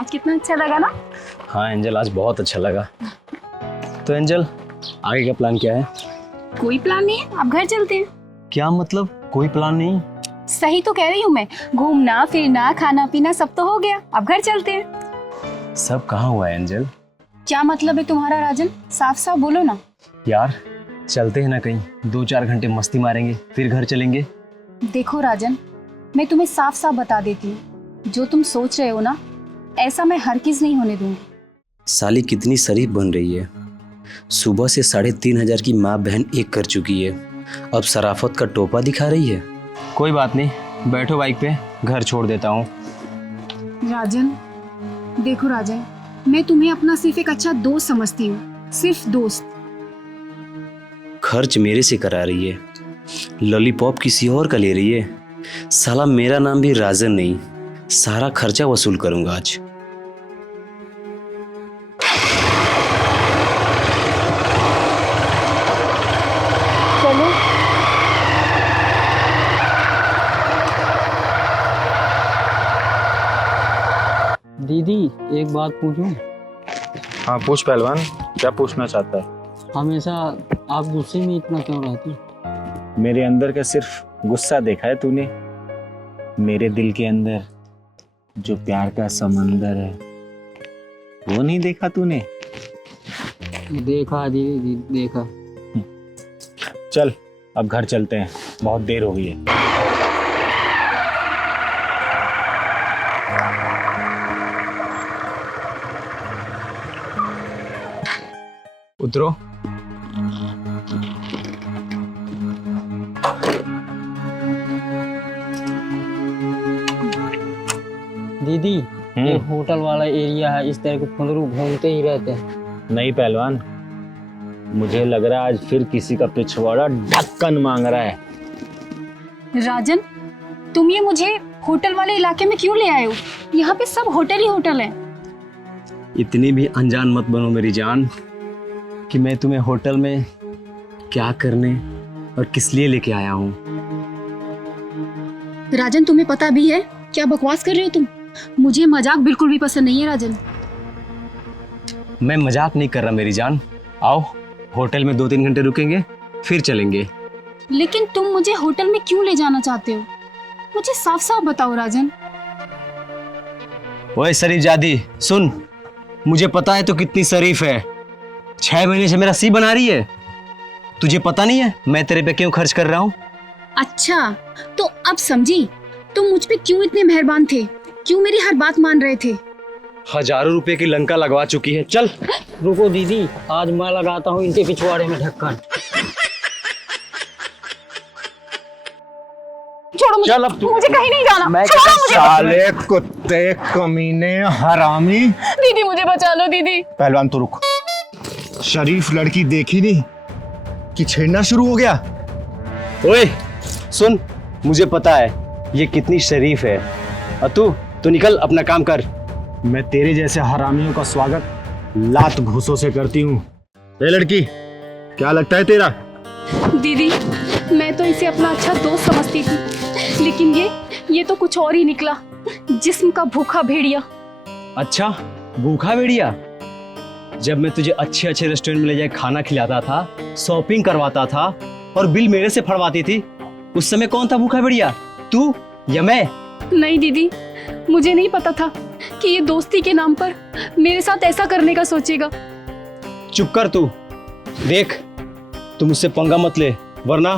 आज कितना अच्छा लगा ना। हाँ एंजल, आज बहुत अच्छा लगा। तो एंजल, आगे का प्लान क्या है? कोई प्लान नहीं है, अब घर चलते हैं। क्या मतलब कोई प्लान नहीं? सही तो कह रही हूँ मैं, घूमना फिरना खाना पीना सब तो हो गया, अब घर चलते हैं। सब कहाँ हुआ है एंजल? क्या मतलब है तुम्हारा राजन, साफ साफ बोलो ना। यार चलते हैं ना कहीं, 2-4 घंटे मस्ती मारेंगे फिर घर चलेंगे। देखो राजन, मैं तुम्हें साफ साफ बता देती हूँ, जो तुम सोच रहे हो ना, ऐसा मैं हरगिज़ नहीं होने दूंगी। साली कितनी शरीफ बन रही है। सुबह से 3,500 की माँ बहन एक कर चुकी है, अब शराफत का टोपा दिखा रही है। कोई बात नहीं, बैठो बाइक पे, घर छोड़ देता हूँ। राजन देखो राजन, मैं तुम्हें अपना सिर्फ एक अच्छा दोस्त समझती हूँ, सिर्फ दोस्त। खर्च मेरे से करा रही है, लॉलीपॉप किसी और का ले रही है। साला मेरा नाम भी राजन नहीं, सारा खर्चा वसूल करूंगा आज। चलो दीदी एक बात पूछूं? हाँ पूछ पहलवान, क्या पूछना चाहता है? हमेशा आप गुस्से में इतना क्यों रहती? मेरे अंदर का सिर्फ गुस्सा देखा है तूने? मेरे दिल के अंदर जो प्यार का समंदर है वो नहीं देखा तूने? देखा दीदी, देखा। चल अब घर चलते हैं, बहुत देर हो गई है। उतरो। दीदी ये होटल वाला एरिया है, इस तरह के फुंदरू घूमते ही रहते हैं। नहीं पहलवान, मुझे लग रहा है आज फिर किसी का पिछवाड़ा ढक्कन मांग रहा है। राजन, तुम ये मुझे होटल वाले इलाके में क्यों ले आए हो? यहाँ पे सब होटल ही होटल है। इतनी भी अनजान मत बनो मेरी जान कि मैं तुम्हें होटल में क्या करने और किस लिए लेके आया हूँ। राजन तुम्हें पता भी है क्या बकवास कर रहे हो तुम? मुझे मजाक बिल्कुल भी पसंद नहीं है राजन। मैं मजाक नहीं कर रहा मेरी जान। आओ होटल में 2-3 घंटे रुकेंगे फिर चलेंगे। लेकिन तुम मुझे होटल में क्यों ले जाना चाहते हो? मुझे साफ साफ बताओ राजन। ओए शरीफ जादी सुन, मुझे पता है तू कितनी शरीफ है। 6 महीने से मेरा सी बना रही है, तुझे पता नहीं है मैं तेरे पे क्यों खर्च कर रहा हूँ? अच्छा तो अब समझी, तुम मुझ पे क्यों इतने मेहरबान थे, क्यों मेरी हर बात मान रहे थे। हजारों रुपए की लंका लगवा चुकी है। चल रुको दीदी, आज मैं लगाता हूँ इनके पिछवाड़े में ढक्कन। छोड़ो मुझे, चल अब तू। मुझे कहीं नहीं जाना। मैं छोड़ो मुझे। साले कुत्ते कमीने हरामी। दीदी मुझे बचा लो दीदी। पहलवान तो रुक, शरीफ लड़की देखी नहीं कि छेड़ना शुरू हो गया। ओए सुन, मुझे पता है ये कितनी शरीफ है, और तू निकल अपना काम कर। मैं तेरे जैसे हरामियों का स्वागत लात घूसों से करती हूँ। ए लड़की, क्या लगता है तेरा? दीदी मैं तो इसे अपना अच्छा दोस्त समझती थी, लेकिन ये तो कुछ और ही निकला, जिस्म का भूखा भेड़िया। अच्छा भूखा भेड़िया? जब मैं तुझे अच्छे अच्छे रेस्टोरेंट में ले जाए खाना खिलाता था, शॉपिंग करवाता था और बिल मेरे से फड़वाती थी, उस समय कौन था भूखा भेड़िया, तू या मैं? नहीं दीदी, मुझे नहीं पता था कि ये दोस्ती के नाम पर मेरे साथ ऐसा करने का सोचेगा। चुप कर तू। देख तू मुझसे पंगा मत ले, वरना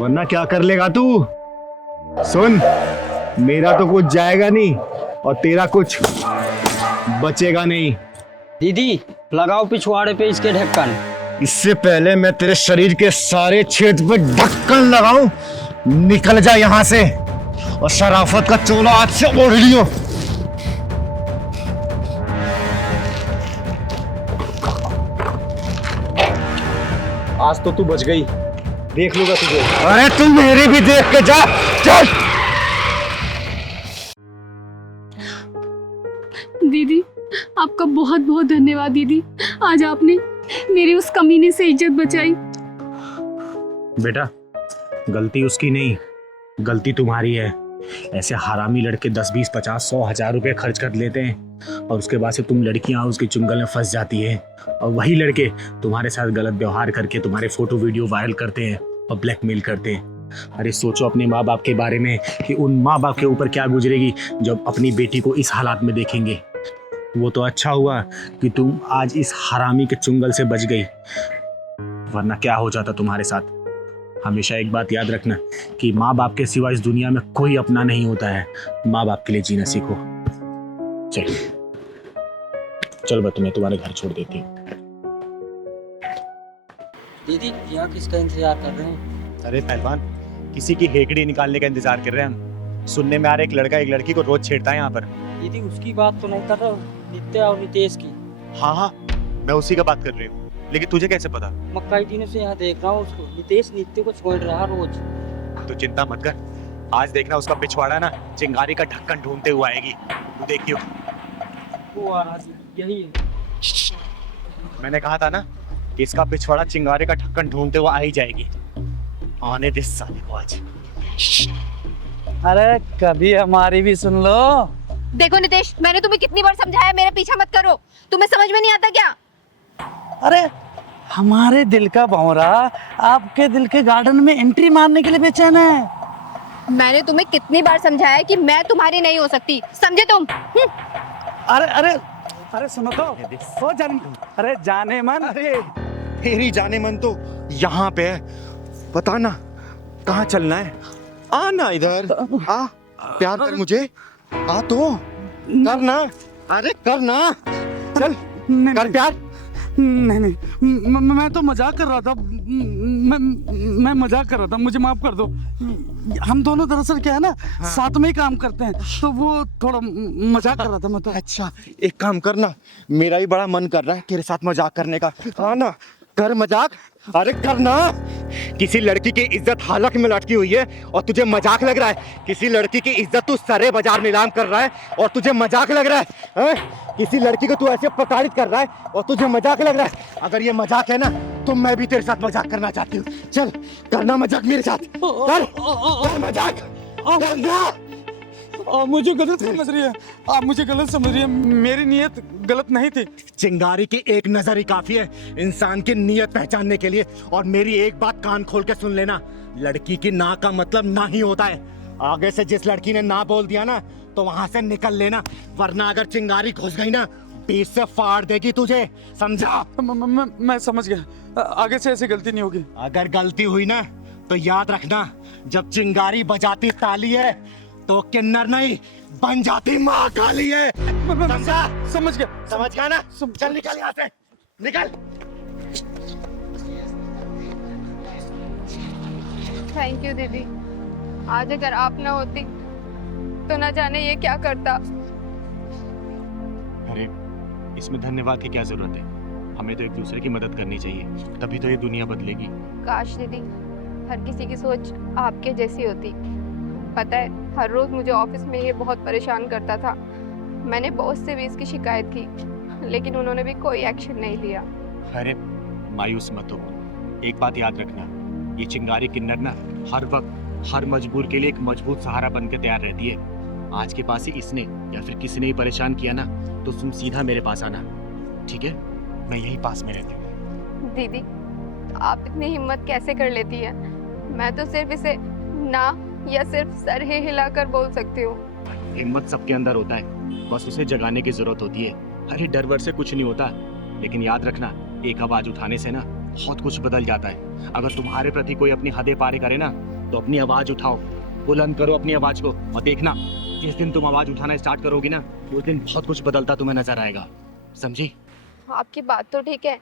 वरना क्या कर लेगा तू? सुन, मेरा तो कुछ जाएगा नहीं और तेरा कुछ बचेगा नहीं। दीदी लगाओ पिछवाड़े पे इसके ढक्कन। इससे पहले मैं तेरे शरीर के सारे छेद पे ढक्कन लगाऊं, निकल जा यहाँ से और शराफत का चोला हाथ से ओढ़ लियो। आज तो तू बच गई, देख लूंगा तुझे। अरे तू मेरी भी देख के जा, चल। दीदी आपका बहुत बहुत धन्यवाद दीदी, आज आपने मेरी उस कमीने से इज्जत बचाई। बेटा गलती उसकी नहीं, गलती तुम्हारी है। ऐसे हरामी लड़के 10, 20, 50, 100, 1000 रुपए खर्च कर लेते हैं और उसके बाद से तुम लड़कियां उसके चुंगल में फंस जाती है और वही लड़के तुम्हारे साथ गलत व्यवहार करके तुम्हारे फोटो वीडियो वायरल करते हैं और ब्लैकमेल करते हैं। अरे सोचो अपने माँ बाप के बारे में कि उन माँ बाप के ऊपर क्या गुजरेगी जब अपनी बेटी को इस हालात में देखेंगे। वो तो अच्छा हुआ कि तुम आज इस हरामी के चुंगल से बच गई, वरना क्या हो जाता तुम्हारे साथ। हमेशा एक बात याद रखना कि माँ बाप के सिवा इस दुनिया में कोई अपना नहीं होता है। माँ बाप के लिए जीना सीखो। चल मैं तुम्हें तुम्हारे घर छोड़ देती हूँ। दीदी यहाँ किसका इंतजार कर रहे हैं? अरे पहलवान, किसी की हेकड़ी निकालने का इंतजार कर रहे हैं हम। सुनने में आ रहा है एक लड़का एक लड़की को रोज छेड़ता है यहाँ पर। दीदी उसकी बात तो नहीं कर रहा हूँ, नित्या और नितेश की। हाँ हाँ, मैं उसी का बात कर रही हूँ, लेकिन तुझे कैसे पता? मैं कई दिनों से यहाँ देख रहा हूँ उसको। नितेश नित्य को छोड़ रहा रोज। तो चिंता मत कर, आज देखना उसका पिछवाड़ा ना चिंगारी का ढक्कन ढूंढते हुए आएगी। तू देखियो। वो आ रहा है, यही है। मैंने कहा था ना कि इसका पिछवाड़ा चिंगारी का ढक्कन ढूंढते हुए आ ही जाएगी। आने दे साले को आज। अरे कभी हमारी भी सुन लो। देखो नितेश, मैंने तुम्हें कितनी बार समझाया मेरा पीछा मत करो, तुम्हें समझ में नहीं आता क्या? अरे हमारे दिल का भंवरा आपके दिल के गार्डन में एंट्री मारने के लिए बेचैन है। मैंने तुम्हें कितनी बार समझाया कि मैं तुम्हारी नहीं हो सकती, समझे तुम? अरे अरे अरे सुनो तो, हो अरे जाने मन। अरे तेरी जाने मन तो यहाँ पे है, बता ना कहाँ चलना है? आना इधर, आ प्यार कर मुझे, आ तो करना। अरे करना, चल कर प्यार। नहीं नहीं, मैं तो मजाक कर रहा था। मैं मजाक कर रहा था, मुझे माफ कर दो। हम दोनों दरअसल क्या है ना, साथ में ही काम करते हैं, तो वो थोड़ा मजाक कर रहा था मैं तो। अच्छा एक काम करना, मेरा भी बड़ा मन कर रहा है तेरे साथ मजाक करने का। हाँ ना, कर मजाक। अरे करना। किसी लड़की की इज्जत हालत में लटकी हुई है और तुझे मजाक लग रहा है? किसी लड़की की इज्जत तू सारे बाजार नीलाम कर रहा है और तुझे मजाक लग रहा है? किसी लड़की को तू ऐसे प्रताड़ित कर रहा है और तुझे मजाक लग रहा है? अगर ये मजाक है ना तो मैं भी तेरे साथ मजाक करना चाहती हूँ। चल करना मजाक मेरे साथ, कर मजाक करना। आप मुझे गलत समझ रही है, आप मुझे गलत समझ रही है। मेरी नीयत गलत नहीं थी। चिंगारी की एक नजर ही काफी है इंसान की नीयत पहचानने के लिए। और मेरी एक बात कान खोल के सुन लेना, लड़की की ना का मतलब ना ही होता है। आगे से जिस लड़की ने ना बोल दिया ना तो वहां से निकल लेना, वरना अगर चिंगारी घुस गई ना बीच से फाड़ देगी तुझे, समझा? मैं समझ गया, आगे से ऐसी गलती नहीं होगी। अगर गलती हुई ना तो याद रखना, जब चिंगारी बजाती ताली है तो किन्नर नहीं बन जाती माँ काली है, समझा? समझ गया, समझ गया ना? चल निकल यहाँ से, निकल। थैंक यू दीदी, आज अगर आप ना होती तो ना जाने ये क्या करता। अरे इसमें धन्यवाद की क्या जरूरत है? हमें तो एक दूसरे की मदद करनी चाहिए, तभी तो ये दुनिया बदलेगी। काश दीदी हर किसी की सोच आपके जैसी होती। पता है, हर रोज मुझे ऑफिस में ये बहुत परेशान करता था। मैंने बॉस से भी इसकी शिकायत की, लेकिन उन्होंने भी कोई एक्शन नहीं लिया। अरे मायूस मत हो, एक बात याद रखना, ये चिंगारी किन्नर ना हर वक्त हर मजबूर के लिए एक मजबूत सहारा बन के तैयार रहती है। आज के पास ही इसने या फिर किसी ने ही परेशान किया ना तो तुम सीधा मेरे पास आना, ठीक है? मैं यही पास में रहती हूँ। दीदी आप इतनी हिम्मत कैसे कर लेती है? मैं तो सिर्फ इसे ना या सिर्फ सर ही हिलाकर बोल सकती हूँ। हिम्मत सबके अंदर होता है, बस उसे जगाने की जरूरत होती है। अरे डर वर से कुछ नहीं होता, लेकिन याद रखना एक आवाज उठाने से ना बहुत कुछ बदल जाता है। अगर तुम्हारे प्रति कोई अपनी हदें पार करे ना तो अपनी आवाज उठाओ, बुलंद करो अपनी आवाज को, और देखना जिस दिन तुम आवाज उठाना स्टार्ट करोगी ना उस दिन बहुत कुछ बदलता तुम्हें नजर आएगा, समझी? आपकी बात तो ठीक है,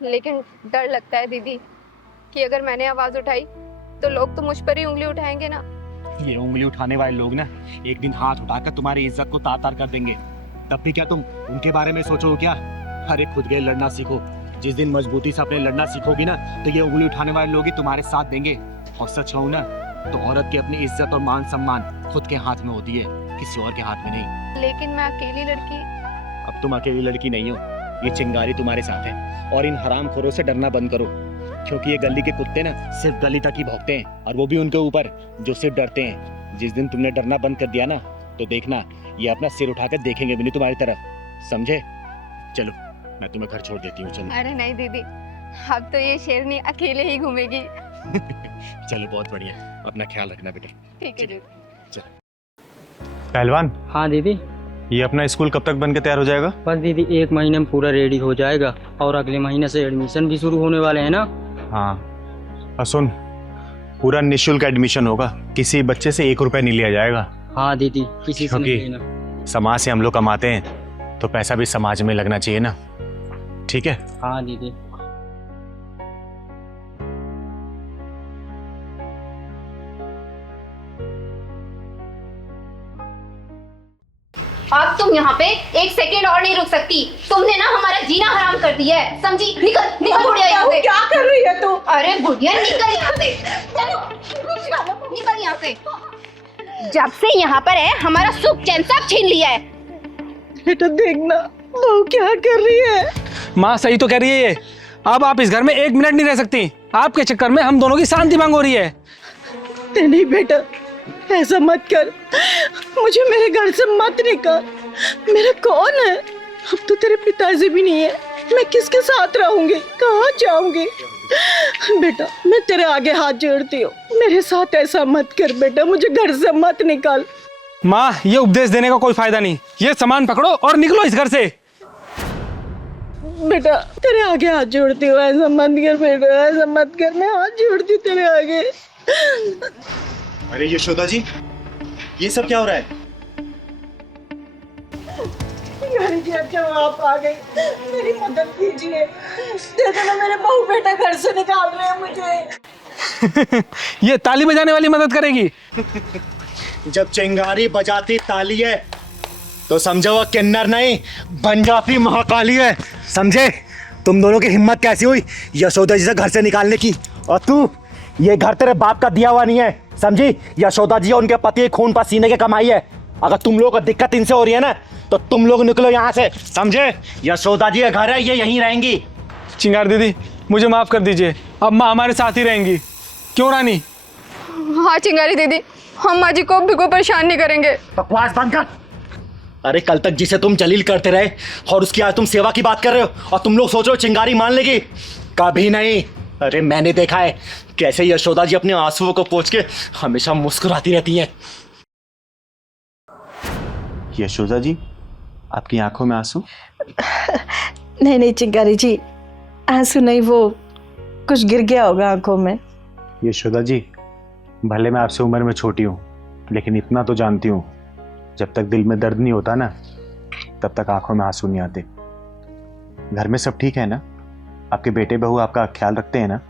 लेकिन डर लगता है दीदी कि अगर मैंने आवाज उठाई तो लोग तो मुझ पर ही उंगली उठाएंगे ना। ये उंगली उठाने वाले लोग ना एक दिन हाथ उठाकर तुम्हारी इज्जत को तार तार कर देंगे, तब भी क्या तुम उनके बारे में सोचो क्या? अरे खुद के लड़ना सीखो, जिस दिन मजबूती से अपने लड़ना सीखोगी ना तो ये उंगली उठाने वाले लोग ही तुम्हारे साथ देंगे। और सच कहूं ना तो औरत की अपनी इज्जत और मान सम्मान खुद के हाथ में होती है, किसी और के हाथ में नहीं। लेकिन मैं अकेली लड़की। अब तुम अकेली लड़की नहीं हो, ये चिंगारी तुम्हारे साथ है। और इन हरामखोरों से डरना बंद करो, क्योंकि ये गली के कुत्ते ना सिर्फ गली तक ही भौंकते हैं, और वो भी उनके ऊपर जो सिर्फ डरते हैं। जिस दिन तुमने डरना बंद कर दिया ना, तो देखना ये अपना सिर उठाकर देखेंगे भी नहीं तुम्हारी तरफ, समझे? चलो मैं तुम्हें घर छोड़ देती हूँ, चलो। अरे नहीं दीदी, अब तो ये शेरनी अकेले ही घूमेगी। चलो बहुत बढ़िया, अपना ख्याल रखना बेटा। ठीक है दीदी। पहलवान, हाँ दीदी। ये अपना स्कूल कब तक बन के तैयार हो जाएगा? बस दीदी 1 महीने में पूरा रेडी हो जाएगा और अगले महीने से एडमिशन भी शुरू होने वाले हैं ना। हाँ, और सुन, पूरा निःशुल्क एडमिशन होगा, किसी बच्चे से 1 रुपया नहीं लिया जाएगा। हाँ दीदी, किसी से नहीं क्योंकि लेना। समाज से हम लोग कमाते हैं तो पैसा भी समाज में लगना चाहिए ना, ठीक है? हाँ दीदी। अब तुम यहाँ पे 1 सेकेंड और नहीं रुक सकती। तुमने ना हमारा जीना हराम कर दिया है, समझी? निकल निकल बुढ़िया यहाँ से। क्या कर रही है तू? अरे बुढ़िया निकल यहाँ से, चलो निकल यहाँ से। जब से यहाँ पर है हमारा सुख चैन सब छीन लिया है। बेटा देखना बहू क्या कर रही है। माँ सही तो कह रही है ये। अब आप इस घर में 1 मिनट नहीं रह सकती। आपके चक्कर में हम दोनों की शांति भंग हो रही है। नहीं बेटा, ऐसा मत कर, मुझे मेरे घर से मत निकाल। मेरा कौन है? अब तो तेरे पिताजी भी नहीं है, मैं किसके साथ रहूंगी, कहाँ जाऊंगी? बेटा मैं तेरे आगे हाथ जोड़ती हूँ, मेरे साथ ऐसा मत कर बेटा, मुझे घर से मत निकाल। माँ ये उपदेश देने का कोई फायदा नहीं। ये सामान पकड़ो और निकलो इस घर से। बेटा तेरे आगे हाथ जोड़ती हूँ, ऐसा मत कर बेटा, ऐसा मत कर, मैं हाथ जोड़ती हूँ तेरे आगे। अरे यशोदा जी, ये सब क्या हो रहा है? जी अच्छा आप आ गई, मेरी मदद कीजिए। देखो ना मेरे बहू बेटा घर से निकाल रहे हैं मुझे। ये ताली बजाने वाली मदद करेगी? जब चिंगारी बजाती ताली है तो समझो वो किन्नर नहीं बन जाती महाकाली है, समझे? तुम दोनों की हिम्मत कैसी हुई यशोदा जी से घर से निकालने की? और तू, ये घर तेरे बाप का दिया हुआ नहीं है, समझी? यशोदा जी उनके पति खून पसीने की कमाई है। अगर तुम लोगों को दिक्कत इनसे हो रही है ना तो तुम लोग निकलो यहाँ से, समझे? यशोदा जी का घर है, ये यहीं रहेंगी। चिंगार दीदी मुझे माफ कर दीजिए, अब माँ हमारे साथ ही रहेंगी। क्यों रानी? हाँ चिंगारी दीदी, हम माँ जी को बिल्कुल परेशान नहीं करेंगे। बकवास बंद कर। अरे कल तक जिसे तुम जलील करते रहे और उसकी आज तुम सेवा की बात कर रहे हो और तुम लोग सोच रहे हो चिंगारी मान लेगी? कभी नहीं। अरे मैंने देखा है कैसे यशोदा जी अपने आंसुओं को पोंछ के हमेशा मुस्कुराती रहती हैं। यशोदा जी, आपकी आंखों में आंसू? नहीं नहीं चिंगारी जी, आंसू नहीं, वो कुछ गिर गया होगा आंखों में। यशोदा जी, भले मैं आपसे उम्र में छोटी हूँ लेकिन इतना तो जानती हूँ, जब तक दिल में दर्द नहीं होता ना तब तक आंखों में आंसू नहीं आते। घर में सब ठीक है ना? आपके बेटे बहू आपका ख्याल रखते हैं ना?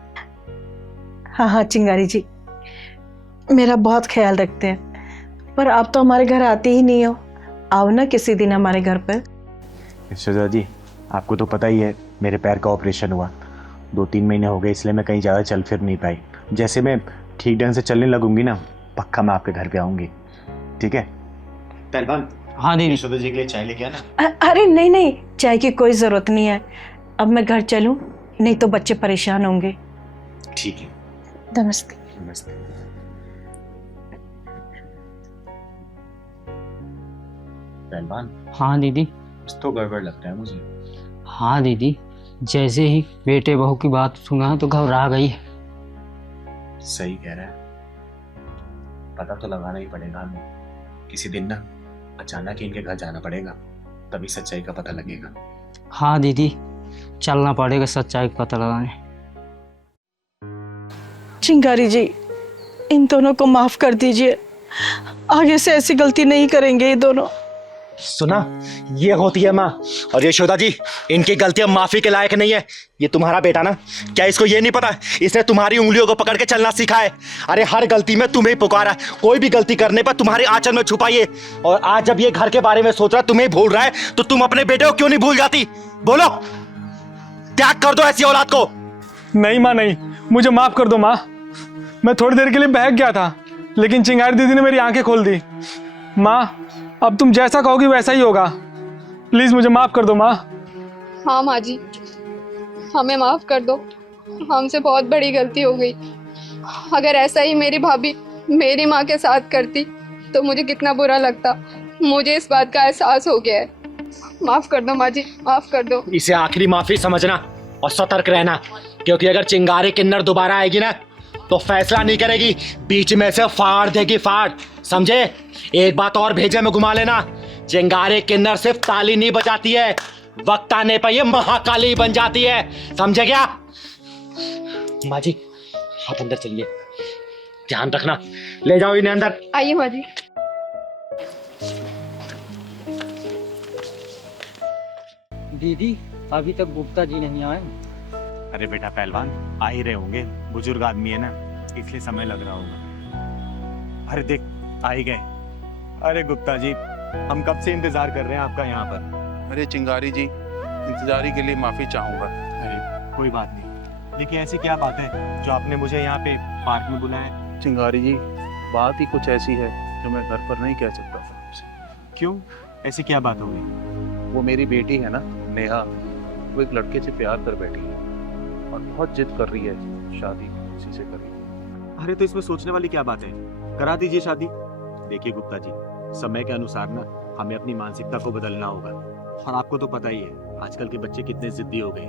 हाँ हाँ चिंगारी जी, मेरा बहुत ख्याल रखते हैं, पर आप तो हमारे घर आते ही नहीं हो। आओ ना किसी दिन हमारे घर पर। यशोदा जी, आपको तो पता ही है मेरे पैर का ऑपरेशन हुआ, 2-3 महीने हो गए, इसलिए मैं कहीं ज़्यादा चल फिर नहीं पाई। जैसे मैं ठीक ढंग से चलने लगूंगी ना, पक्का मैं आपके घर पे आऊँगी, ठीक है? पहलवान, हाँ दीदी। यशोदा जी के लिए चाय लेके आना। अरे नहीं नहीं, चाय की कोई ज़रूरत नहीं है, अब मैं घर चलूँ, नहीं तो बच्चे परेशान होंगे। ठीक है, नमस्ते। नमस्ते। पहलवान, हाँ दीदी। कुछ तो गड़बड़ लगता है मुझे। हाँ दीदी, जैसे ही बेटे बहू की बात सुना तो घबरा गई। सही कह रहा है, पता तो लगाना ही पड़ेगा हमें। किसी दिन ना अचानक ही इनके घर जाना पड़ेगा, तभी सच्चाई का पता लगेगा। हाँ दीदी, चलना पड़ेगा सच्चाई का पता लगाने। चिंगारी जी, इन दोनों को माफ कर दीजिए, आगे से ऐसी गलती नहीं करेंगे ये दोनों। सुना, ये होती है माँ। और यशोदा जी, इनकी गलतियां माफी के लायक नहीं है। ये तुम्हारा बेटा ना, क्या इसको ये नहीं पता इसने तुम्हारी उंगलियों को पकड़ के चलना सीखा है? अरे हर गलती में तुम्हें पुकारा, कोई भी गलती करने पर तुम्हारे आंचल में छुपाइए। और आज जब ये घर के बारे में सोच रहा है, तुम्हें भूल रहा है, तो तुम अपने बेटे को क्यों नहीं भूल जाती? बोलो, त्याग कर दो ऐसी औलाद को। नहीं माँ नहीं, मुझे माफ कर दो माँ। मैं थोड़ी देर के लिए बहक गया था, लेकिन चिंगारी दीदी ने मेरी आंखें खोल दी। माँ अब तुम जैसा कहोगी वैसा ही होगा, प्लीज मुझे माफ कर दो माँ। हाँ माँ जी, हमें माफ कर दो, हमसे बहुत बड़ी गलती हो गई। अगर ऐसा ही मेरी भाभी मेरी माँ के साथ करती तो मुझे कितना बुरा लगता। मुझे इस बात का एहसास हो गया है। माफ कर दो माँ जी, माफ कर दो। इसे आखिरी माफी समझना और सतर्क रहना, क्योंकि अगर चिंगारी किन्नर दोबारा आएगी ना तो फैसला नहीं करेगी, बीच में से फाड़ देगी, फाड़, समझे? एक बात और भेजे में घुमा लेना, चिंगारी किन्नर सिर्फ ताली नहीं बजाती है, वक्त आने पर ये महाकाली बन जाती है, समझे क्या? माँ जी आप अंदर चलिए, ध्यान रखना, ले जाओ इन्हें अंदर। आइए माँ जी। दीदी अभी तक गुप्ता जी नहीं आए। अरे बेटा पहलवान, आ ही रहे होंगे, बुजुर्ग आदमी है ना, इसलिए समय लग रहा होगा। अरे देख आ ही गए। अरे गुप्ता जी, हम कब से इंतजार कर रहे हैं आपका यहाँ पर। अरे चिंगारी जी, इंतजारी के लिए माफी चाहूंगा। अरे कोई बात नहीं, लेकिन ऐसी क्या बात है जो आपने मुझे यहाँ पे पार्क में बुलाया? चिंगारी जी, बात ही कुछ ऐसी है जो मैं घर पर नहीं कह सकता था आपसे। क्यों, ऐसी क्या बात हो गई? वो मेरी बेटी है ना नेहा, वो एक लड़के से प्यार कर बैठी है और बहुत जिद कर रही है शादी उसी से करेगी। अरे तो इसमें सोचने वाली क्या बात है, करा दीजिए शादी। देखिए गुप्ता जी, समय के अनुसार ना हमें अपनी मानसिकता को बदलना होगा, और आपको तो पता ही है आजकल के बच्चे कितने जिद्दी हो गए,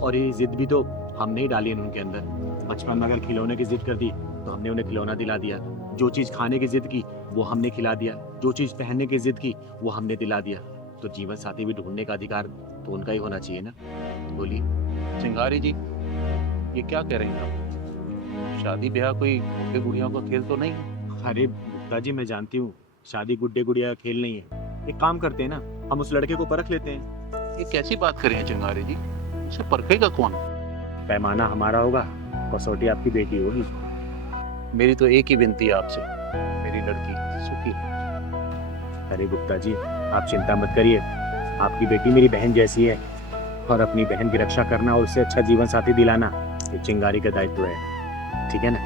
और ये जिद भी तो हमने ही डाली है उनके अंदर। बचपन में अगर खिलौने की जिद कर दी तो हमने उन्हें खिलौना दिला दिया, जो चीज़ खाने की जिद की वो हमने खिला दिया, जो चीज़ पहनने की जिद की वो हमने दिला दिया। तो जीवन साथी भी ढूंढने का अधिकार तो उनका ही होना चाहिए ना। बोलिए चिंगारी जी, ये क्या कह रही हैं आप? शादी ब्याह कोई बुढ़े बुढ़ियों का खेल तो नहीं? अरे गुप्ता जी, मैं जानती हूँ शादी गुड्डे गुड़िया का खेल नहीं है। एक काम करते हैं ना, हम उस लड़के को परख लेते हैं। ये कैसी बात करें चिंगारी जी, उसे परखेगा कौन? पैमाना हमारा होगा, कसौटी आपकी बेटी होगी। मेरी तो एक ही विनती है आपसे, मेरी लड़की सुखी है। अरे गुप्ता जी, आप चिंता मत करिए, आपकी बेटी मेरी बहन जैसी है, और अपनी बहन की रक्षा करना और उससे अच्छा जीवन साथी दिलाना ये चिंगारी का दायित्व है, ठीक है ना?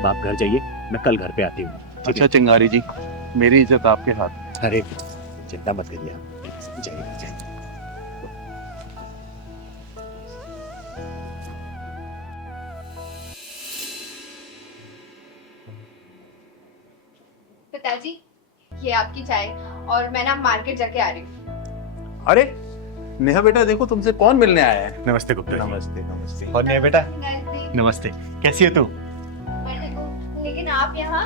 अब आप घर जाइए, मैं कल घर पे आती हूँ। अच्छा चिंगारी जी, मेरी इज्जत आपके हाथ। अरे चिंता मत करिए आप, जाइए जाइए। पिताजी, ये आपकी चाय, और मैं ना मार्केट जाके आ रही हूँ। अरे नेहा बेटा, देखो तुमसे कौन मिलने आया है। नमस्ते गुप्ता जी। नमस्ते नमस्ते। और नेहा बेटा, नमस्ते, कैसी हो तू? लेकिन आप यहाँ?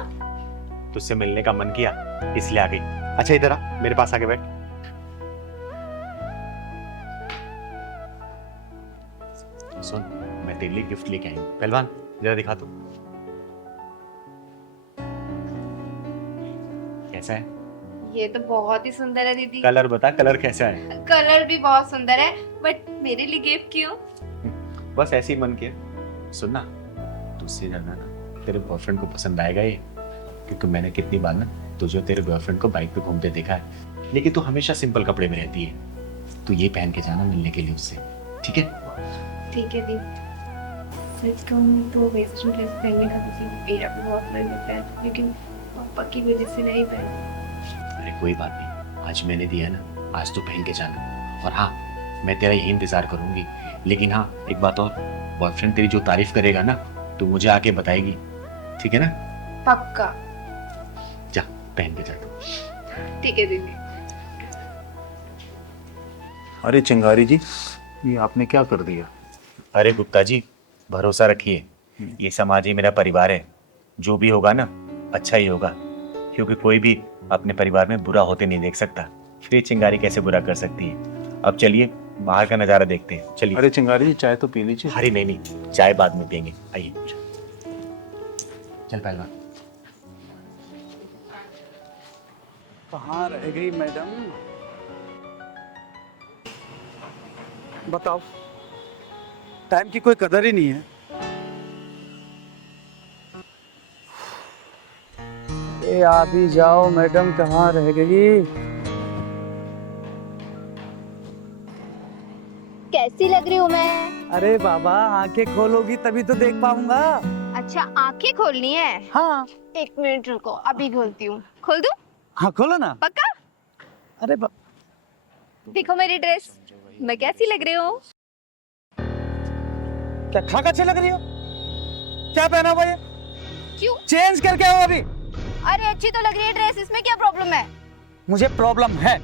तुझसे मिलने का मन किया इसलिए आ गई। अच्छा इधर आ, मेरे पास आके बैठ। सुन, मैं तेरे लिए गिफ्ट लेके आई हूँ। पहलवान जरा दिखा तू, कैसा है? ये तो बहुत ही सुंदर है दीदी। कलर बता, कलर कैसा है? कलर भी बहुत सुंदर है, बट मेरे लिए गिफ्ट क्यों? बस ऐसे ही मन किया। सुन ना, तुझसे ज्यादा ना तेरे बॉयफ्रेंड को पसंद आएगा ये, क्योंकि मैंने कितनी बार ना तुझे तेरे बॉयफ्रेंड को बाइक पे घूमते देखा है, लेकिन तू हमेशा सिंपल कपड़े में रहती है। तू ये पहन के जाना मिलने के लिए उससे, ठीक है? ठीक है दीदी। सच कहूँ तो वेस्टर्न ड्रेस पहनने का मुझे मेरा भी बहुत मन होता है, लेकिन पापा की वजह से नहीं पहन। अरे कोई बात नहीं, आज मैंने दिया ना, आज तो पहन के जाना। और हाँ, मैं तेरा यही इंतजार करूंगी, लेकिन हाँ एक बात और, बॉयफ्रेंड तेरी जो तारीफ करेगा ना तो मुझे आके बताएगी, ठीक है ना? पक्का। जा पहन के जा तू। ठीक है दीदी। अरे चिंगारी जी, ये आपने क्या कर दिया? अरे गुप्ता जी, भरोसा रखिए, ये समाज ही मेरा परिवार है, जो भी होगा ना अच्छा ही होगा, क्योंकि कोई भी अपने परिवार में बुरा होते नहीं देख सकता, फिर चिंगारी कैसे बुरा कर सकती है। अब चलिए बाहर का नजारा देखते हैं, चलिए। अरे चिंगारी जी, चाय तो पी लीजिए। अरे नहीं नहीं, चाय बाद में पियेंगे, आइए। चल पहलवान। कहाँ रह गई मैडम? बताओ, टाइम की कोई कदर ही नहीं है। ए आप ही जाओ मैडम, कहाँ रह गई? कैसी लग रही हूँ मैं? अरे बाबा, आंखें खोलोगी तभी तो देख पाऊंगा। अच्छा, आंखें खोलनी है? हाँ। एक मिनट रुको, अभी खोलती हूँ। खोल दूँ? हाँ खोलो ना। पक्का? अरे देखो मेरी ड्रेस, मैं कैसी लग रही हूँ? क्या खाक अच्छे लग रही हो? क्या पहना हुआ ये? क्यों? चेंज करके आओ अभी। अरे अच्छी तो लग रही है ड्रेस, इसमें क्या प्रॉब्लम है? मुझे प्रॉब्लम है,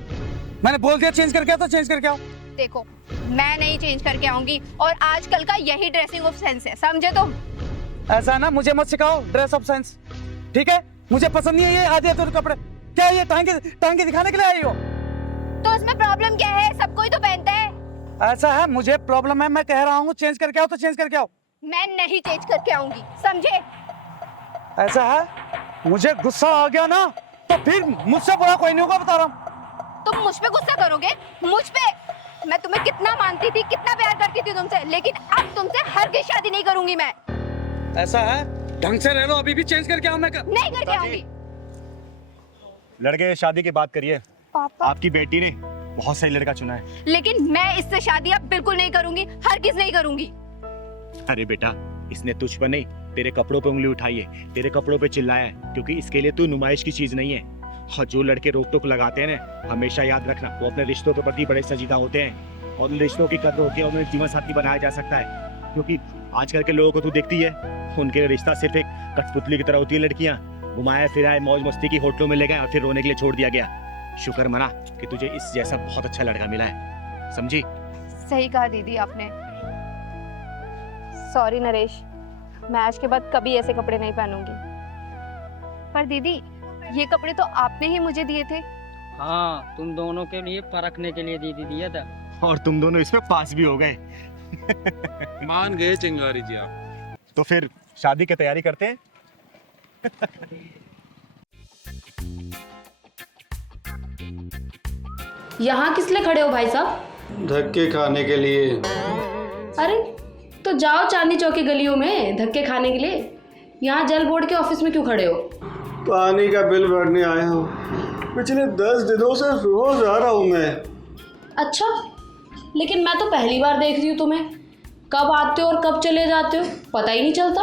मैंने बोल दिया चेंज करके आओ तो चेंज करके आओ। देखो मैं नहीं चेंज करके आऊंगी, और आजकल का यही ड्रेसिंग ऑफ सेंस है, समझे तुम? ऐसा है ना, मुझे मत सिखाओ ड्रेस ऑफ सेंस, ठीक है? मुझे पसंद नहीं है ये आधे अधूरे कपड़े। क्या ये टांगे दिखाने के लिए आई हो? तो इसमें प्रॉब्लम क्या है? सब कोई तो पहनता है। ऐसा है, मुझे प्रॉब्लम है, मैं कह रहा हूँ चेंज करके आओ तो चेंज करके आओ। मैं नहीं चेंज करके आऊंगी, समझे? ऐसा है, मुझे गुस्सा आ गया ना तो फिर मुझसे बुरा कोई नहीं होगा, बता रहा हूँ। तुम मुझ पे गुस्सा करोगे? मुझ पे? मैं तुम्हें कितना मानती थी, कितना प्यार करती थी तुमसे, लेकिन अब तुमसे हरगिज़ शादी नहीं करूंगी मैं। ऐसा है, ढंग से रह लो, अभी भी चेंज करके आओ। मैं नहीं करके आऊंगी। लड़के शादी की बात करिए। पापा, आपकी बेटी ने बहुत सही लड़का चुना है। लेकिन मैं इससे शादी अब बिल्कुल नहीं करूंगी, हरगिज़ नहीं करूंगी। अरे बेटा, इसने तुझ पर नहीं तेरे कपड़ों पे उंगली उठाई है, तेरे कपड़ों पे चिल्लाया है, क्योंकि इसके लिए तू नुमाइश की चीज नहीं है। और जो लड़के रोक टोक लगाते हैं ना, हमेशा याद रखना वो अपने रिश्तों के प्रति बड़े संजीदा होते हैं, और उन रिश्तों की कदर होकर उन्हें जीवन साथी बनाया जा सकता है। क्योंकि आजकल के लोगों को तू देखती है, उनके रिश्ता सिर्फ एक कठपुतली की तरह होती है। लड़कियां घुमाया फिराए मौज मस्ती की होटलों में ले गए और फिर रोने के लिए छोड़ दिया गया। शुक्र मना कि तुझे इस जैसा बहुत अच्छा लड़का मिला है, समझी? सही कहा दीदी आपने। सॉरी नरेश, मैं आज के बाद कभी ऐसे कपड़े नहीं पहनूंगी। पर दीदी, ये कपड़े तो आपने ही मुझे दिए थे। हाँ, तुम दोनों के लिए परखने के लिए दीदी दिया था। और तुम दोनों इसमें पास भी हो गए। मान गए चिंगारी जी आप। तो फिर शादी की तैयारी करते हैं। यहाँ किस लिए खड़े हो भाई साहब? धक्के खाने के लिए। अरे तो जाओ चांदनी चौक की गलियों में धक्के खाने के लिए, यहाँ जल बोर्ड के ऑफिस में क्यों खड़े हो? पानी का बिल भरने आया हूँ, पिछले 10 दिनों से रोज आ रहा हूँ मैं। अच्छा, लेकिन मैं तो पहली बार देख रही हूँ तुम्हें। कब आते हो और कब चले जाते हो पता ही नहीं चलता।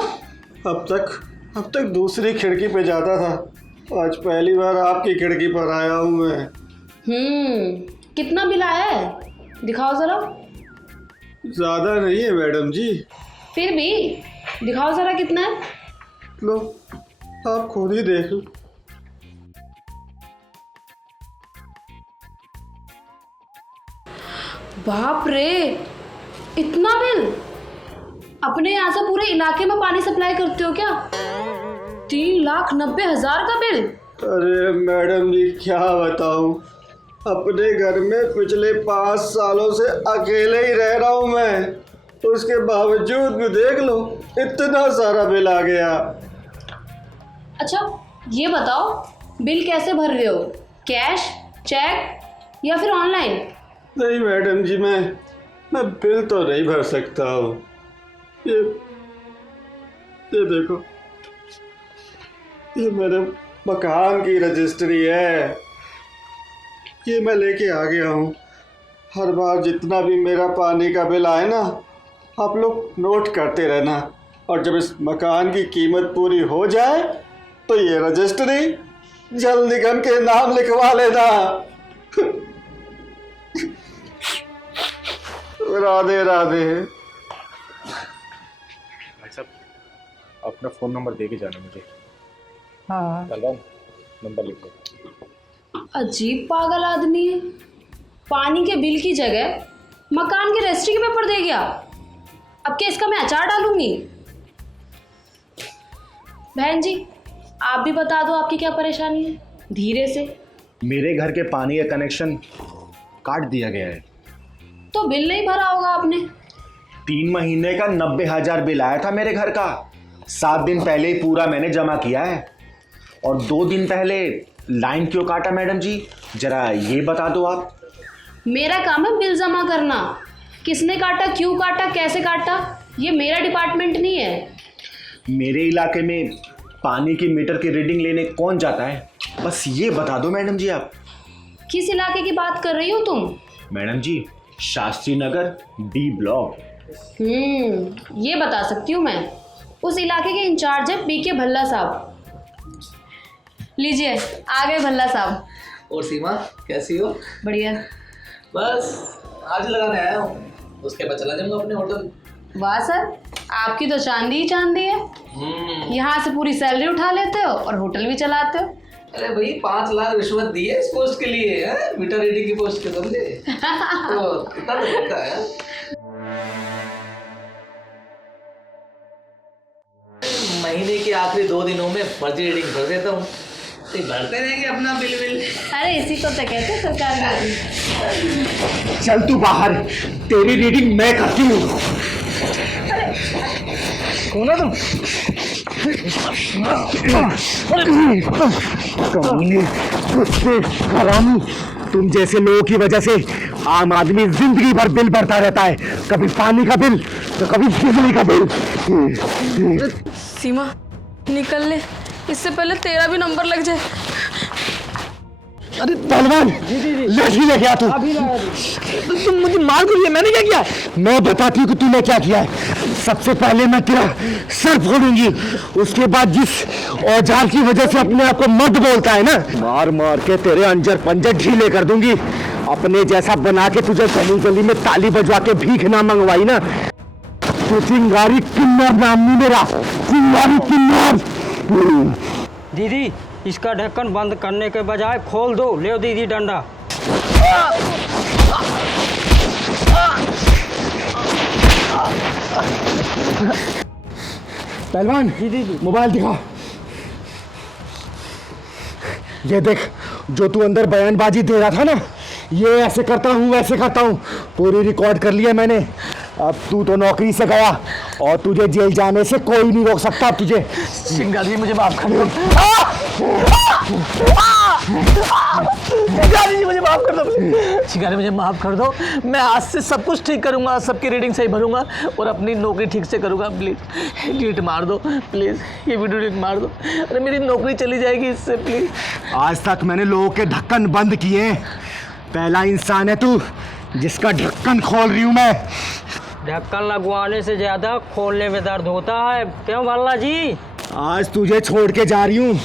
अब तक दूसरी खिड़की पे जाता था, आज पहली बार आपकी खिड़की पर आया हूँ मैं। कितना बिल आया है? दिखाओ जरा। ज्यादा नहीं है मैडम जी। फिर भी दिखाओ जरा कितना है। लो, आप खुद ही देख लो। बाप रे, इतना बिल! अपने यहाँ से पूरे इलाके में पानी सप्लाई करते हो क्या? 3,90,000 का बिल। अरे मैडम जी, क्या बताऊं, अपने घर में पिछले 5 सालों से अकेले ही रह रहा हूं मैं, उसके बावजूद भी देख लो इतना सारा बिल आ गया। अच्छा ये बताओ, बिल कैसे भर रहे हो? कैश, चेक या फिर ऑनलाइन? नहीं मैडम जी, मैं बिल तो नहीं भर सकता हूँ। ये देखो, ये मेरे मकान की रजिस्ट्री है, ये मैं लेके आ गया हूँ। हर बार जितना भी मेरा पानी का बिल आए ना, आप लोग नोट करते रहना, और जब इस मकान की कीमत पूरी हो जाए तो ये रजिस्ट्री जल निगम के नाम लिखवा लेना। राधे राधे। भाई साहब, अपना फोन नंबर दे के जाना मुझे। हाँ, नंबर लिख लो। अजीब पागल आदमी है, पानी के बिल की जगह मकान के रजिस्ट्री के पेपर दे गया। अब क्या इसका मैं अचार डालूंगी? बहन जी, आप भी बता दो आपकी क्या परेशानी है, धीरे से। मेरे घर के पानी का कनेक्शन काट दिया गया है। तो बिल नहीं भरा होगा आपने? 3 महीने का 90,000 बिल आया था मेरे घर का। 7 दिन पहले ही पूरा मैंने जमा किया है। और 2 दिन पहले लाइन क्यों काटा मैडम जी, जरा ये बता दो आप। मेरा काम है बिल जमा करना, किसने काटा, क्यों काटा, कैसे काटा, ये मेरा डिपार्टमेंट नहीं है। मेरे इलाके में पानी की मीटर की रीडिंग लेने कौन जाता है, बस ये बता दो मैडम जी आप। किस इलाके की बात कर रही हो तुम? मैडम जी, शास्त्री नगर डी ब्लॉक। ये बता सकती हूँ मैं, उस इलाके के इंचार्ज है पीके भल्ला साहब। लीजिए, आ गए भल्ला साहब। और सीमा कैसी हो? बढ़िया। बस आज लगाने आया हूँ, उसके बाद चला जाऊंगा अपने होटल। वाह सर, आपकी तो चांदी ही चांदी है। यहाँ से पूरी सैलरी उठा लेते हो और होटल भी चलाते हो। अरे भाई 5 लाख रिश्वत दी है इस पोस्ट के लिए, है मीटर रीडिंग की पोस्ट के बदले। तो कितना लगता है? महीने के आखिरी 2 दिनों में फर्जी रीडिंग कर देता हूँ, तो भरते रहेंगे अपना बिल। अरे इसी को तो कहते हैं सरकार का। चल तू बाहर, तेरी रीडिंग मैं करती हूँ। कौन है तुम? हरामी, तुम जैसे लोगों की वजह से आम आदमी जिंदगी भर बिल भरता रहता है, कभी पानी का बिल तो कभी बिजली का बिल। सीमा निकल ले, इससे पहले तेरा भी नंबर लग जाए। अरे पहलवान, लाठी लेके आ तू। तुम मुझे मार क्यों दिया? मैंने क्या किया? मैं बताती हूँ कि तूने क्या किया है। सबसे पहले मैं तेरा सर फोड़ूंगी, उसके बाद जिस औजार की वजह से अपने आप को मर्द बोलता है ना, मार मार के तेरे अंजर पंजर ढीले कर दूंगी। अपने जैसा बना के तुझे गली गली में ताली बजवा के भीख ना मंगवाई ना, तो चिंगारी किन्नर नाम नहीं मेरा, चिंगारी किन्नर। दीदी इसका ढक्कन बंद करने के बजाय खोल दो। ले दीदी डंडा। पहलवान मोबाइल दिखा। ये देख, जो तू अंदर बयानबाजी दे रहा था ना, ये ऐसे करता हूँ वैसे करता हूँ, पूरी रिकॉर्ड कर लिया मैंने। अब तू तो नौकरी से गया और तुझे जेल जाने से कोई नहीं रोक सकता। अब तुझे चिंगारी मुझे माफ कर दो। चिंगारी मुझे माफ कर दो। चिंगारी मुझे माफ कर दो। मैं आज से सब कुछ ठीक करूंगा, सबकी रीडिंग सही भरूंगा और अपनी नौकरी ठीक से करूंगा। प्लीज डिलीट मार दो, प्लीज ये वीडियो डिलीट मार दो। अरे मेरी नौकरी चली जाएगी इससे, प्लीज। आज तक मैंने लोगों के ढक्कन बंद किए, पहला इंसान है तू जिसका ढक्कन खोल रही हूं मैं। ढक्कन लगवाने से ज्यादा खोलने में दर्द होता है, क्यों भल्ला जी? आज तुझे छोड़ के जा रही हूँ।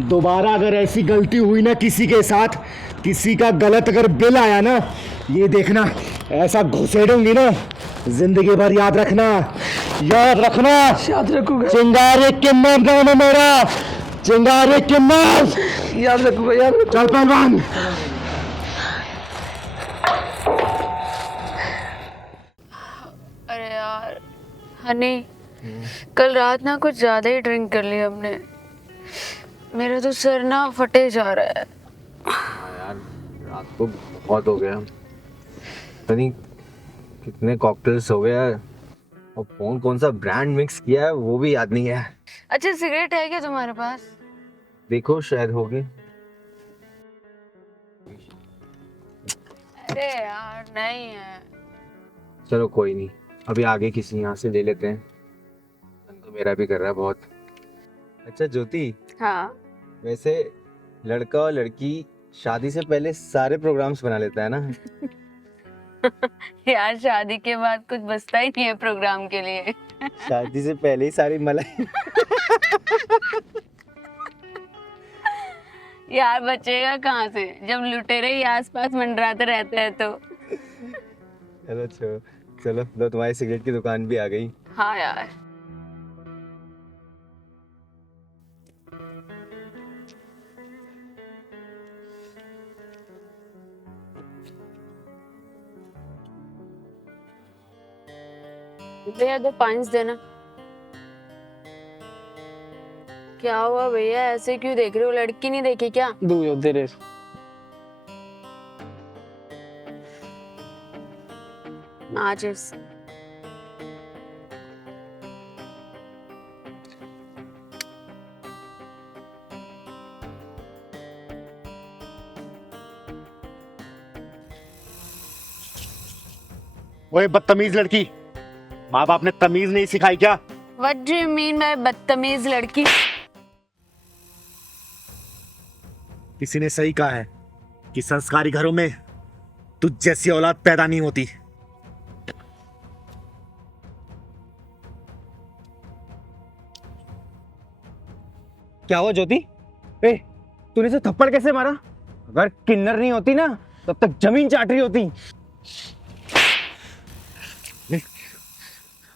दोबारा अगर ऐसी गलती हुई ना किसी के साथ, किसी का गलत अगर बिल आया ना, ये देखना ऐसा घुसेड़ूंगी ना, जिंदगी भर याद रखना, याद रखना। याद रखूंगा। चिंगारी किन्नर नाम है मेरा, चिंगारी किन्नर। याद रखूंगा, याद रखूंगा। चल पहलवान। अरे यार हनी, कल रात ना कुछ ज़्यादा ही ड्रिंक कर लिया हमने। मेरा तो सर ना फटे जा रहा है। यार रात को बहुत हो गया, नहीं कितने कॉकटेल्स हो गया और कौन सा ब्रांड मिक्स किया है वो भी याद नहीं है। अच्छा सिगरेट है क्या तुम्हारे पास? देखो शायद होगी। अरे यार नहीं है। चलो कोई नहीं, अभी आगे किसी यहाँ से ले लेते हैं, मन तो मेरा भी कर रहा है बहुत। अच्छा ज्योति, हाँ वैसे लड़का और लड़की शादी से पहले सारे प्रोग्राम्स बना लेता है ना? यार शादी के बाद कुछ बचता ही नहीं है प्रोग्राम के लिए। शादी से पहले ही सारी मलाई। यार बचेगा कहाँ से जब लुटेरे ही आसपास मंडराते रहते हैं तो। चलो चलो लो, तुम्हारी सिगरेट की दुकान भी आ गई। हाँ यार भैया 2 5 देना। क्या हुआ भैया, ऐसे क्यों देख रहे हो? लड़की नहीं देखी क्या? दो दे रहे। माचिस। ओए बदतमीज लड़की, माँ बाप ने तमीज नहीं सिखाई क्या? What do you mean by बदतमीज लड़की? किसी ने सही कहा है कि संस्कारी घरों में तुझ जैसी औलाद पैदा नहीं होती। क्या हुआ ज्योति? तूने से थप्पड़ कैसे मारा? अगर किन्नर नहीं होती ना तब तक जमीन चाट रही होती।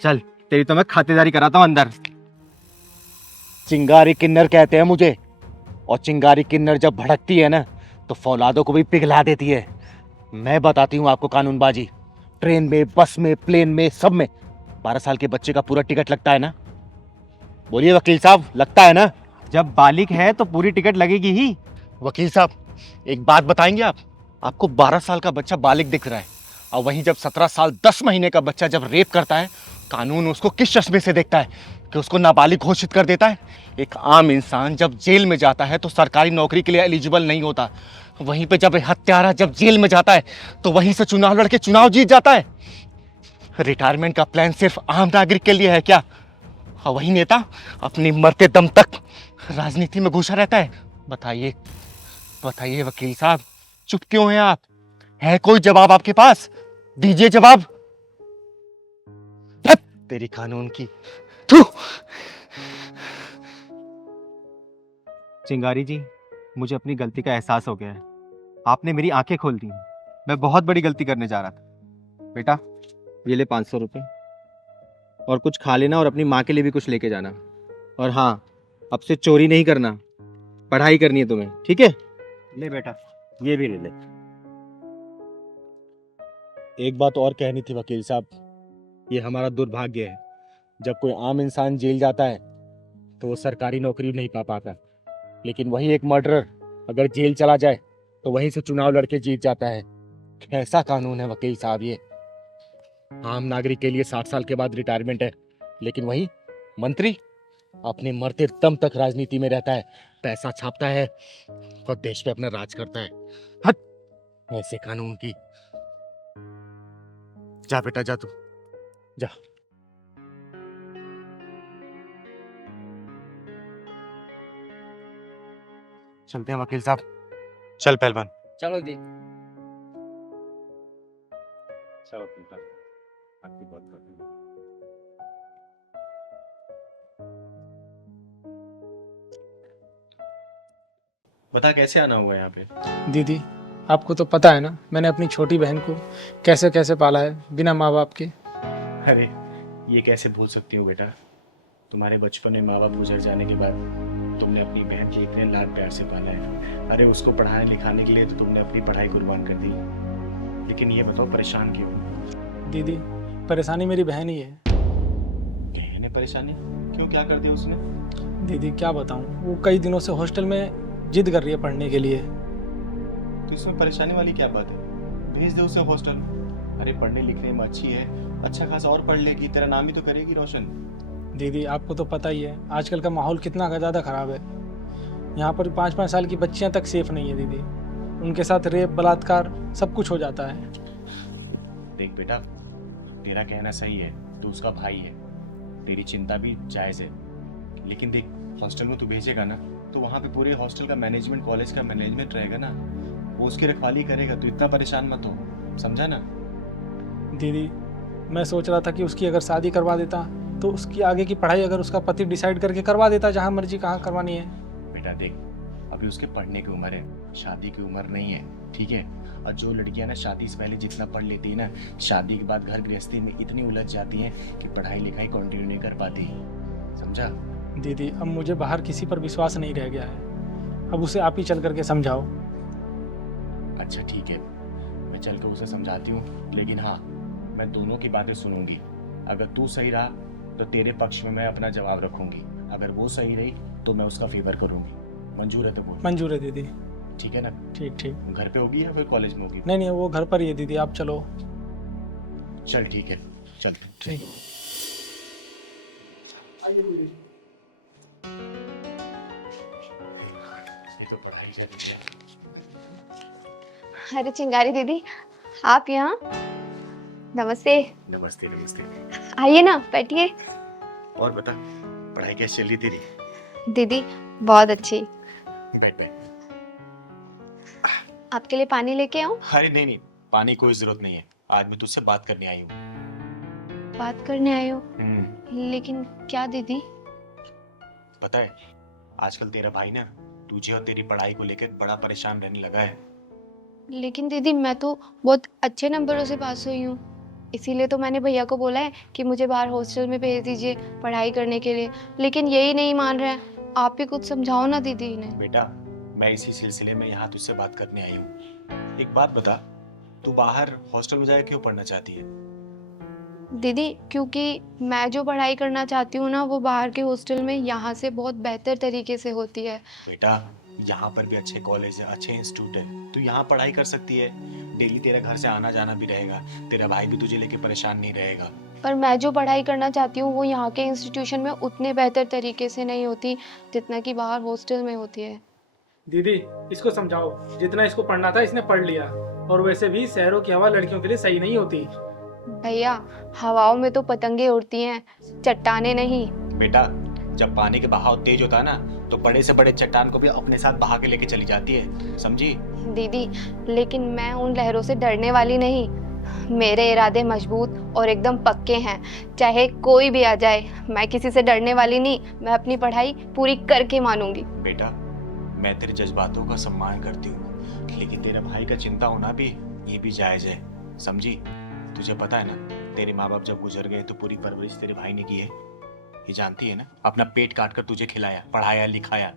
चल तेरी तो मैं खातिरदारी कराता हूँ अंदर। चिंगारी किन्नर कहते हैं मुझे, और चिंगारी किन्नर जब भड़कती है ना तो फौलादों को भी पिघला देती है। मैं बताती हूँ आपको कानूनबाजी, ट्रेन में, बस में, प्लेन में, सब में 12 साल के बच्चे का पूरा टिकट लगता है ना? बोलिए वकील साहब, लगता है ना? जब बालिग है तो पूरी टिकट लगेगी ही। वकील साहब एक बात बताएंगे आप? आपको 12 साल का बच्चा बालिग दिख रहा है, और वहीं जब 17 साल 10 महीने का बच्चा जब रेप करता है, कानून उसको किस चश्मे से देखता है कि उसको नाबालिग घोषित कर देता है? एक आम इंसान जब जेल में जाता है तो सरकारी नौकरी के लिए एलिजिबल नहीं होता, वहीं पे जब हत्यारा जब जेल में जाता है तो वहीं से चुनाव लड़के चुनाव जीत जाता है। रिटायरमेंट का प्लान सिर्फ आम नागरिक के लिए है क्या? और वही नेता अपनी मरते दम तक राजनीति में घुसा रहता है। बताइए बताइए वकील साहब, चुप क्यों हैं आप? है कोई जवाब आपके पास? दीजिए जवाब। तेरी कानून की थू। चिंगारी जी, मुझे अपनी गलती का एहसास हो गया है। आपने मेरी आंखें खोल दी। मैं बहुत बड़ी गलती करने जा रहा था। बेटा ये ले 500 रुपये, और कुछ खा लेना और अपनी माँ के लिए भी कुछ लेके जाना। और हाँ, अब से चोरी नहीं करना, पढ़ाई करनी है तुम्हें, ठीक है? ले बेटा, ये भी ले ले। एक बात और कहनी थी वकील साहब, ये हमारा दुर्भाग्य है, जब कोई आम इंसान जेल जाता है तो वो सरकारी नौकरी नहीं पा पाता, लेकिन वही एक मर्डरर अगर जेल चला जाए तो वहीं से चुनाव लड़के जीत जाता है। कैसा कानून है वकील साहब ये? आम नागरिक के लिए 60 साल के बाद रिटायरमेंट है, लेकिन वही मंत्री अपने मरते दम तक राजनीति में रहता है, पैसा छापता है और देश पे अपना राज करता है। हट ऐसे कानून की। जा बेटा जा, तू जा। चलते हैं वकील साहब। चल पहलवान। चलो दी। चलो वकील साहब, आपकी बात करते हैं। बता कैसे आना हुआ है यहाँ पे? दीदी आपको तो पता है ना, मैंने अपनी छोटी बहन को कैसे कैसे पाला है बिना माँ बाप के। अरे ये कैसे भूल सकती हो बेटा? तुम्हारे बचपन में माँ बाप गुजर जाने के बाद तुमने अपनी बहन को इतने लाड प्यार से पाला है। अरे उसको पढ़ाने लिखाने के लिए तो तुमने अपनी पढ़ाई कुर्बान कर दी, लेकिन ये बताओ परेशान क्यों? दीदी परेशानी मेरी बहन ही है। बहन है परेशानी? क्यों, क्या कर दिया उसने? दीदी क्या बताऊँ, वो कई दिनों से हॉस्टल में जिद कर रही है पढ़ने के लिए। तो इसमें परेशानी वाली क्या बात है? भेज दे उसे हॉस्टल। अरे पढ़ने लिखने में अच्छी है, अच्छा खासा और पढ़ लेगी, तेरा नाम ही तो करेगी रोशन। दीदी आपको तो पता ही है आजकल का माहौल कितना ज़्यादा ख़राब है। यहाँ पर 5-5 साल की बच्चियाँ तक सेफ नहीं है दीदी, उनके साथ रेप बलात्कार सब कुछ हो जाता है। देख बेटा, तेरा कहना सही है, तू उसका भाई है, तेरी चिंता भी जायज़ है, लेकिन देख हॉस्टल में तू भेजेगा ना तो वहाँ पे पूरे हॉस्टल का मैनेजमेंट, कॉलेज का मैनेजमेंट रहेगा ना, वो उसकी रखवाली करेगा। तू इतना परेशान मत हो, समझा ना? दीदी मैं सोच रहा था कि उसकी अगर शादी करवा देता तो उसकी आगे की पढ़ाई अगर उसका पति डिसाइड करके करवा देता, जहाँ मर्जी कहाँ करवानी है। बेटा देख, अभी उसके पढ़ने की उम्र है, शादी की उम्र नहीं है, ठीक है? और जो लड़कियां ना शादी से पहले जितना पढ़ लेती है ना, शादी के बाद घर गृहस्थी में इतनी उलझ जाती हैं कि पढ़ाई लिखाई कंटिन्यू नहीं कर पाती, समझा? दीदी अब मुझे बाहर किसी पर विश्वास नहीं रह गया है, अब उसे आप ही चल करके समझाओ। अच्छा ठीक है, मैं चल कर उसे समझाती हूँ, लेकिन हाँ मैं दोनों की बातें सुनूंगी। अगर तू सही रहा तो तेरे पक्ष में मैं अपना जवाब रखूंगी, अगर वो सही रही तो मैं उसका फेवर करूंगी। मंजूर है तो बोल। मंजूर है दीदी। ठीक है ना? ठीक ठीक। घर पे होगी या फिर कॉलेज में होगी? नहीं नहीं वो घर पर ही है दीदी, आप चलो। चल ठीक है, चल। ठीक। ये तो पढ़ाई से अरे चिंगारी दीदी आप यहाँ? नमस्ते। नमस्ते नमस्ते। आइए ना बैठिए। और बता, पढ़ाई कैसी चल रही तेरी? दीदी बहुत अच्छी। बैठ बैठ। आपके लिए पानी लेके आऊं? अरे नहीं नहीं, पानी कोई जरूरत नहीं है, आज मैं तुझसे बात करने आई हूँ। बात करने आए हो? लेकिन क्या दीदी? पता है आजकल तेरा भाई ना तुझे और तेरी पढ़ाई को लेकर बड़ा परेशान रहने लगा है। लेकिन दीदी मैं तो बहुत अच्छे नंबरों से पास हुई हूँ। इसीलिए तो मैंने भैया को बोला है कि मुझे बाहर हॉस्टल में भेज दीजिए पढ़ाई करने के लिए, लेकिन यही नहीं मान रहे हैं। आप भी कुछ समझाओ ना दीदी इन्हें। बेटा, मैं इसी सिलसिले में यहाँ तुझसे बात करने आई हूँ। एक बात बता, तू बाहर हॉस्टल में जाके क्यों पढ़ना चाहती है? दीदी क्योंकि मैं जो पढ़ाई करना चाहती हूँ ना, वो बाहर के हॉस्टल में यहाँ से बहुत बेहतर तरीके से होती है। बेटा, यहाँ पर भी अच्छे कॉलेज है, अच्छे इंस्टीट्यूट है, तू यहाँ पढ़ाई कर सकती है। डेली तेरा घर से आना जाना भी रहेगा, तेरा भाई भी तुझे लेके परेशान नहीं रहेगा। पर मैं जो पढ़ाई करना चाहती हूँ वो यहाँ के इंस्टीट्यूशन में उतने बेहतर तरीके से नहीं होती जितना कि बाहर हॉस्टल में होती है। दीदी इसको समझाओ, जितना इसको पढ़ना था इसने पढ़ लिया, और वैसे भी शहरों की हवा लड़कियों के लिए सही नहीं होती। भैया हवाओं में तो पतंगे उड़ती हैं, चट्टाने नहीं। बेटा, जब पानी के बहाव तेज होता है ना, तो बड़े से बड़े चट्टान को भी अपने साथ बहा के लेके चली जाती है, समझी? दीदी लेकिन मैं उन लहरों से डरने वाली नहीं, मेरे इरादे मजबूत और एकदम पक्के हैं। चाहे कोई भी आ जाए, मैं किसी से डरने वाली नहीं, मैं अपनी पढ़ाई पूरी करके मानूंगी। बेटा, मैं तेरे जज्बातों का सम्मान करती हूँ, लेकिन तेरे भाई का चिंता होना भी ये भी जायज है, समझी? तुझे पता है ना, तेरे माँ बाप जब गुजर गए तो पूरी परवरिश तेरे भाई ने की है, ये जानती है ना? अपना पेट काट कर तुझे खिलाया, पढ़ाया, लिखाया,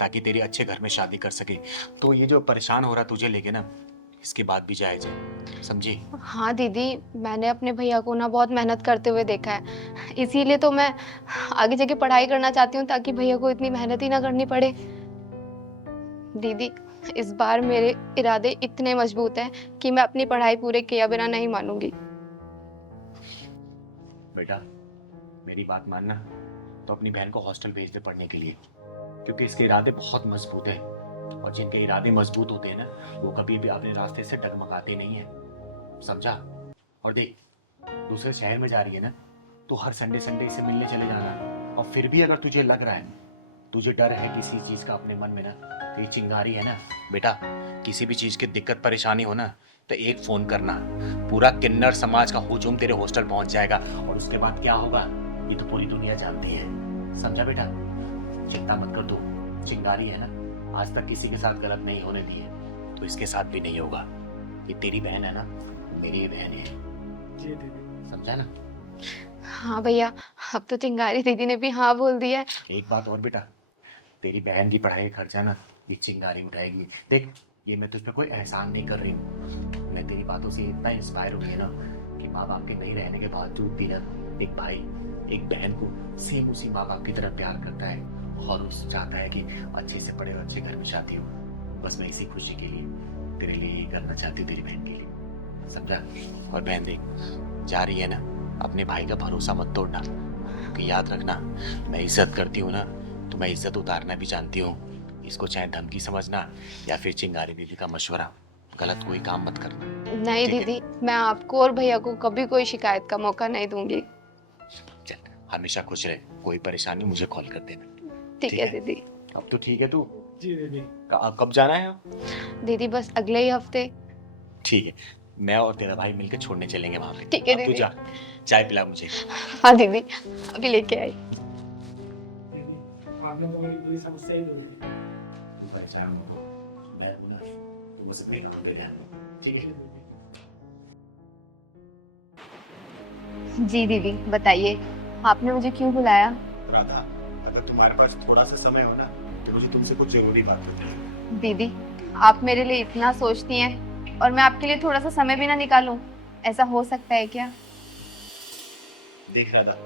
ताकि तेरी अच्छे घर में शादी कर सके। तो ये जो परेशान हो रहा तुझे लेके ना, इसके बाद भी जायज है, समझी? हाँ दीदी, मैंने अपने भैया को ना बहुत मेहनत करते हुए देखा है, इसीलिए तो मैं आगे जाके पढ़ाई करना चाहती हूँ ताकि भैया को इतनी मेहनत ही ना करनी पड़े। दीदी इस बार मेरे इरादे इतने मजबूत हैं कि मैं अपनी पढ़ाई पूरे किया बिना नहीं मानूंगी। बेटा, मेरी बात मानना, तो अपनी बहन को हॉस्टल भेज दे पढ़ने के लिए, क्योंकि इसके इरादे बहुत मजबूत हैं, और जिनके इरादे मजबूत होते हैं ना, वो कभी भी अपने रास्ते से डगमगाते नहीं है, समझा? और देख, दूसरे शहर में जा रही है ना, तो हर संडे संडे इसे मिलने चले जाना। और फिर भी अगर तुझे लग रहा है, तुझे डर है किसी चीज का अपने मन में ना, तो ये चिंगारी है ना बेटा, किसी भी चीज की दिक्कत परेशानी हो ना, तो एक फोन करना, पूरा किन्नर समाज का हुजूम तेरे हॉस्टल पहुंच जाएगा, और उसके बाद क्या होगा ये तो पूरी दुनिया जानती है, समझा बेटा? चिंता मत कर, तू चिंगारी है ना, आज तक किसी के साथ गलत नहीं होने दी है, तो इसके साथ भी नहीं होगा। ये तेरी बहन है ना, मेरी बहन है, जी दीदी, समझा ना? हाँ भैया, अब तो चिंगारी दीदी ने भी हाँ बोल दिया है। एक बात और बेटा, तेरी बहन की पढ़ाई का खर्चा ना ये चिंगारी उठाएगी। देख, ये मैं तुझ पे कोई एहसान नहीं कर रही हूँ, मैं तेरी बातों से इतना इंस्पायर हुई है ना कि माँ बाप के नहीं रहने के बावजूद भी ना एक भाई एक बहन को सेम उसी माँ बाप की तरह प्यार करता है, और उस चाहता है कि अच्छे से पढ़े और अच्छे घर में शादी हो। बस मैं इसी खुशी के लिए तेरे लिए ये करना चाहती हूँ, तेरी बहन के लिए, समझा? और बहन देख, जा रही है ना, अपने भाई का भरोसा मत तोड़ना, क्योंकि याद रखना, मैं इज्जत करती हूँ ना, तो मैं इज्जत उतारना भी जानती हूँ। इसको चाहे धमकी समझना या फिर चिंगारी दीदी का मशवरा, गलत कोई काम मत करना। नहीं दीदी, मैं आपको और भैया को कभी कोई शिकायत का मौका नहीं दूंगी। चल, हमेशा खुश रहे, कोई परेशानी मुझे कॉल कर देना। ठीक है दीदी। अब तो ठीक है तू? जी दीदी। कब जाना है? दीदी बस अगले ही हफ्ते। ठीक है, मैं और तेरा भाई मिलकर छोड़ने चलेंगे वहाँ पे। ठीक है अब तू दीदी। जा, चाय पिला मुझे। हाँ दीदी, अभी लेके आई। आपने तो मेरी पूरी समस्या ही दूर की। तू परेशान हो, मैं हूं ना, मुझसे कोई काम कर रहा है, ठीक है? जी दीदी बताइए, आपने मुझे क्यों बुलाया? राधा, अगर तुम्हारे पास थोड़ा सा समय हो ना, तो मुझे तुमसे कुछ जरूरी बात करनी है। दीदी आप मेरे लिए इतना सोचती हैं और मैं आपके लिए थोड़ा सा समय भी ना निकालूं, ऐसा हो सकता है क्या? देख राधा,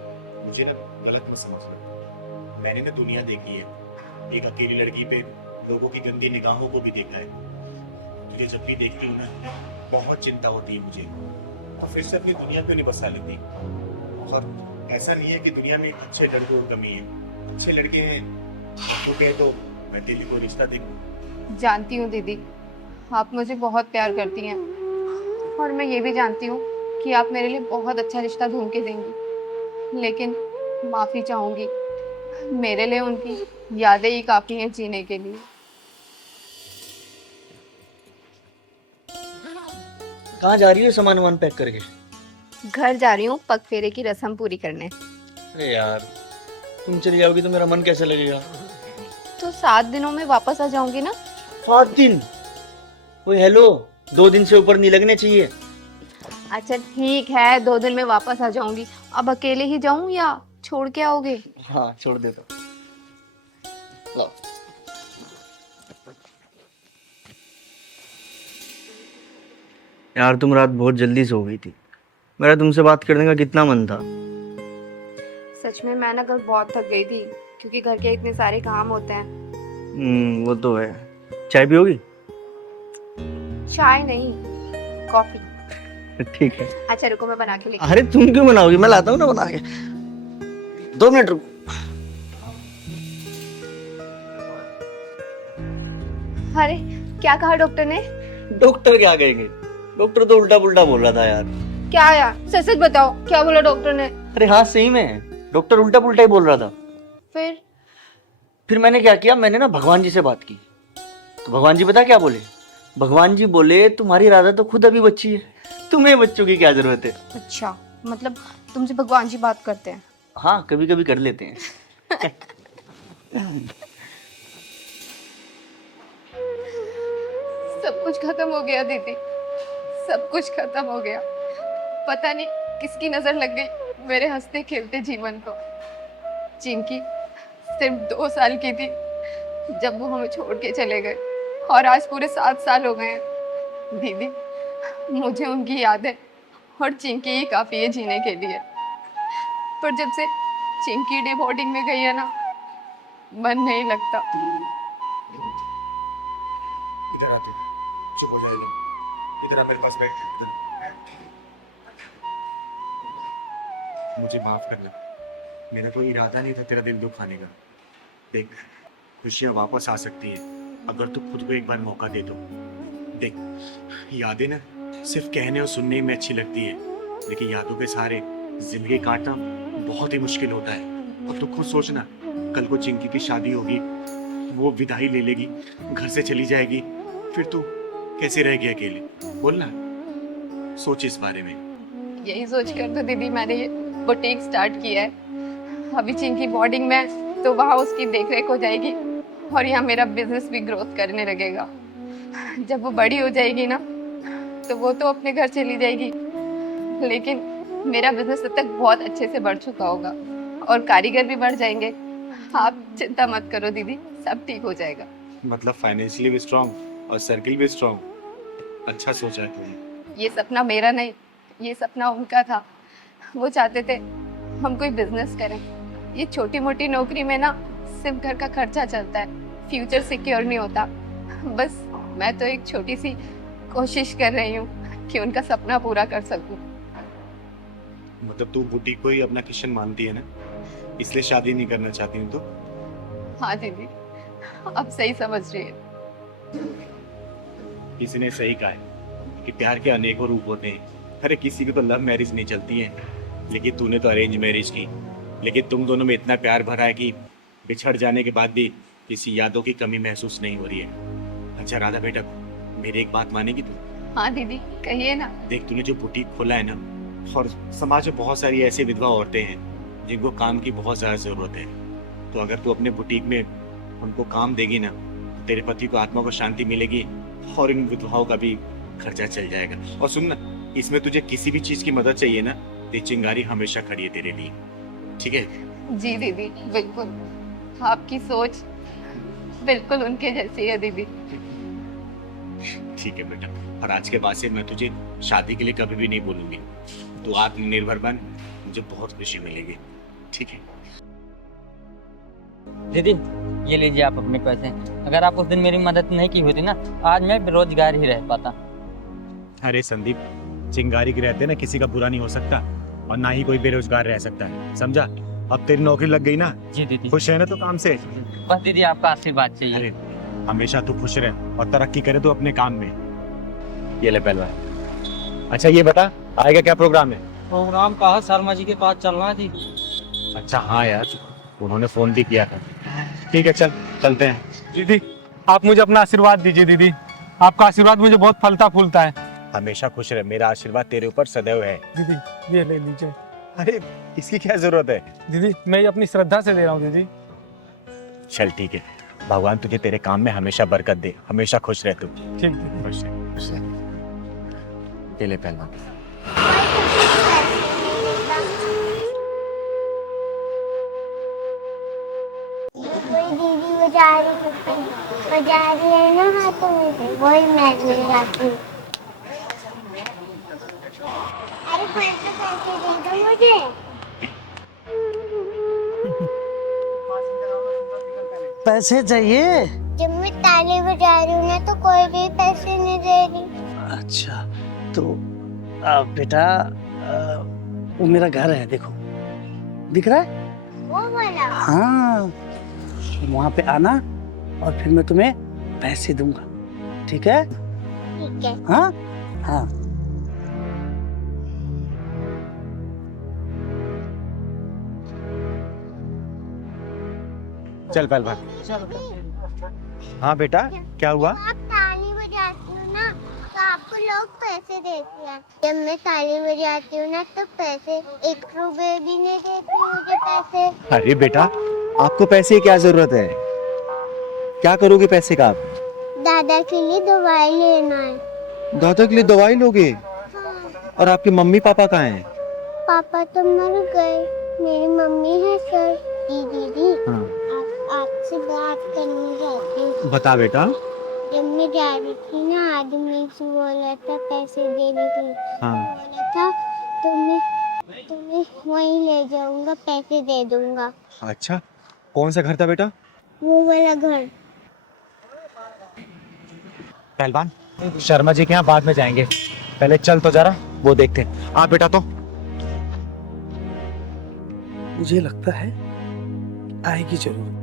मुझे ना गलत मत समझ लो, मैंने ना दुनिया देखी है, एक अकेली लड़की पे लोगों की गंदी निगाहों को भी देखा है। तुझे जब भी देखती हूँ ना, बहुत चिंता होती है मुझे, और फिर से अपनी दुनिया पे नहीं बसा लेती। और ऐसा नहीं है कि दुनिया में अच्छे लड़कों की कमी है, अच्छे लड़के हैं, तो कहे तो मैं तेरे को रिश्ता देखूं। जानती हूँ दीदी, आप मुझे बहुत प्यार करती हैं, और मैं ये भी जानती हूँ कि आप मेरे लिए बहुत अच्छा रिश्ता ढूंढ के देंगी, लेकिन माफ़ी चाहूँगी, मेरे लिए उनकी यादें ही काफ़ी हैं जीने के लिए। कहाँ जा रही हो सामान वामान पैक करके? घर जा रही हूँ पग फेरे की रस्म पूरी करने। अरे यार, तुम चली जाओगी तो मेरा मन कैसे लगेगा? तो 7 दिनों में वापस आ जाऊंगी ना। 7 दिन? ओए हेलो, 2 दिन से ऊपर नहीं लगने चाहिए। अच्छा ठीक है, 2 दिन में वापस आ जाऊंगी। अब अकेले ही जाऊं या छोड़ के आओगे? हाँ छोड़ दे दो। लो। यार तुम रात बहुत जल्दी सो गई थी, मेरा तुमसे बात करने का कितना मन था। सच में मैं ना कल बहुत थक गई थी, क्योंकि घर के इतने सारे काम होते हैं। वो तो है। चाय पियोगी? चाय नहीं, कॉफी। ठीक है। अच्छा रुको, मैं बना के लेके। अरे तुम क्यों बनाओगी, मैं लाता हूँ ना बना के। 2 मिनट रुको। अरे क्या कहा डॉक्टर ने? डॉक्टर क्या कहेंगे, डॉक्टर तो उल्टा पुल्टा बोल रहा था यार। क्या यार, सच सच बताओ, क्या बोला डॉक्टर ने? अरे हाँ सही में, डॉक्टर उल्टा पुल्टा ही बोल रहा था। फिर मैंने क्या किया, मैंने ना भगवान जी से बात की, तो भगवान जी पता क्या बोले? भगवान जी बोले तुम्हारी राधा तो खुद अभी बच्ची है, तुम्हें बच्चों की क्या जरूरत है। अच्छा, मतलब तुमसे भगवान जी बात करते हैं? हाँ कभी कभी कर लेते हैं। सब कुछ खत्म हो गया दीदी, सब कुछ खत्म हो गया। पता नहीं किसकी नजर लग गई मेरे हंसते खेलते जीवन को। चिंकी सिर्फ 2 साल की थी जब वो हमें छोड़ के चले गए, और आज पूरे 7 साल हो गए हैं। दीदी मुझे उनकी याद है, और चिंकी ही काफी है जीने के लिए। पर जब से चिंकी डे बोर्डिंग में गई है ना, मन नहीं लगता। इधर आते, चुप हो जाएगी। इधर आ मेरे पास बैठ। मुझे माफ करना, मेरा कोई इरादा नहीं था तेरा दिल दुखाने का। देख, खुशियाँ वापस आ सकती हैं अगर तू खुद को एक बार मौका दे दो। देख, यादें ना सिर्फ कहने और सुनने में अच्छी लगती है, लेकिन यादों के सहारे जिंदगी काटना बहुत ही मुश्किल होता है। और तू खुद सोचना, कल को चिंकी की शादी होगी, वो विदाई ले लेगी, घर से चली जाएगी, फिर तू कैसे रहेगी अकेले? बोलना, सोच इस बारे में। यही सोच कर तो दीदी मैंने ये बुटीक स्टार्ट किया है। अभी चिंकी बोर्डिंग में है, तो वहाँ उसकी देखरेख हो जाएगी, और यहाँ मेरा बिजनेस भी ग्रोथ करने लगेगा। जब वो बड़ी हो जाएगी ना, तो वो तो अपने घर चली जाएगी, लेकिन मेरा बिजनेस तब तक बहुत अच्छे से बढ़ चुका होगा, और कारीगर भी बढ़ जाएंगे। आप चिंता मत करो दीदी, सब ठीक हो जाएगा। मतलब फाइनेंशियली भी स्ट्रांग और सर्किल भी स्ट्रांग। अच्छा सोचा है तुमने। ये सपना मेरा नहीं, ये सपना उनका था। वो चाहते थे हम कोई बिजनेस करें। ये छोटी मोटी नौकरी में ना सिर्फ घर का खर्चा चलता है, फ्यूचर सिक्योर नहीं होता। बस मैं तो एक छोटी सी कोशिश कर रही हूँ कि उनका सपना पूरा कर सकूं। मतलब तू बुटीक को ही अपना किशन मानती है ना, इसलिए शादी नहीं करना चाहती हूँ तो? हाँ दीदी, अब सही समझ रही है। किसी ने सही कहा है कि प्यार के अनेकों रूप होते हैं। अरे किसी की तो लव मैरिज नहीं चलती है, लेकिन तूने तो अरेंज मैरिज की। लेकिन तुम दोनों में इतना प्यार भरा है कि बिछड़ जाने के बाद भी किसी यादों की कमी महसूस नहीं हो रही है। अच्छा राधा बेटा, मेरी एक बात मानेगी तू? हाँ दीदी, कहिए ना। देख, तूने जो बुटीक खोला है ना, और समाज में बहुत सारी ऐसी विधवा औरतें हैं जिनको काम की बहुत ज़्यादा ज़रूरत है। तो अगर तू अपने बुटीक में उनको काम देगी ना, तो तेरे पति को आत्मा को शांति मिलेगी, और इन विधवाओं का भी खर्चा चल जाएगा। और सुन ना, इसमें तुझे किसी भी चीज़ की मदद चाहिए ना, तो चिंगारी हमेशा खड़ी है तेरे लिए, ठीक है? जी दीदी, बिल्कुल। आपकी सोच बिल्कुल उनके जैसी है दीदी। ठीक है बेटा, और आज के बाद से मैं तुझे शादी के लिए कभी भी नहीं बोलूंगी। तू आत्मनिर्भर बन, मुझे बहुत खुशी मिलेगी, ठीक है? दीदी ये लीजिए आप अपने पैसे। अगर आप उस दिन मेरी मदद नहीं की होती ना, आज मैं बेरोजगार ही रह पाता। अरे संदीप, चिंगारी के रहते ना किसी का बुरा नहीं हो सकता, और ना ही कोई बेरोजगार रह सकता है, समझा? अब तेरी नौकरी लग गई ना? जी दीदी। खुश है ना तू काम से? बस दीदी आपका आशीर्वाद चाहिए। अरे हमेशा तू खुश रहे और तरक्की करे तो अपने काम में। ये ले पहलवान। अच्छा ये बता, आएगा क्या प्रोग्राम है? प्रोग्राम कहा शर्मा जी के पास चलना है जी। अच्छा हाँ यार, उन्होंने फोन भी किया था। ठीक है चल, चलते हैं। दीदी आप मुझे अपना आशीर्वाद दीजिए। दीदी आपका आशीर्वाद मुझे बहुत फलता फूलता है। हमेशा खुश रहे, मेरा आशीर्वाद तेरे ऊपर सदैव है। दीदी ये ले लीजिए। अरे इसकी क्या जरूरत है? दीदी मैं ये अपनी श्रद्धा से दे रहा हूँ दीदी। चल ठीक है, भगवान तुझे तेरे काम में हमेशा बरकत दे, हमेशा खुश रह तू। ठीक दीदी। खुश रह, खुश रह। ये ले पहलवान। वही दीदी बजा रही है ना हाथों में से, वही मैं ले जाती हूँ। अरे पैसे दे दो मुझे। पैसे चाहिए? जब मैं ताली बजा रही हूँ ना तो कोई भी पैसे नहीं दे रही। अच्छा तो बेटा वो मेरा घर है, देखो दिख रहा है? वो वाला? हाँ, वहाँ पे आना और फिर मैं तुम्हें पैसे दूंगा, ठीक है? ठीक है। हाँ हाँ। चल पहलवान। हाँ बेटा, क्या हुआ? आप ताली बजाती हो ना तो आपको लोग पैसे देते हैं। जब मैं ताली बजाती हूँ ना तो पैसे 1 रुपए भी नहीं देते मुझे पैसे। अरे बेटा, आपको पैसे की क्या जरूरत है? क्या करोगे पैसे का आप? दादा के लिए दवाई लेना है। दादा के लिए दवाई लोगे? और आपके मम्मी पापा कहाँ हैं? पापा तो मर गए, मेरी मम्मी है सर। दीदी हाँ। आपसे बात करनी चाहती हूँ। बता बेटा। जब मैं जा रही थी ना, आदमी से बोला था पैसे देने के लिए। हाँ। बोला था तुम्हें वहीं ले जाऊंगा, पैसे दे दूंगा। अच्छा, कौन सा घर था बेटा? वो वाला घर। पहलवान, शर्मा जी के यहाँ बाद में जाएंगे, पहले चल तो जरा वो देखते हैं। आ बेटा, तो मुझे लगता है आएगी जरूर,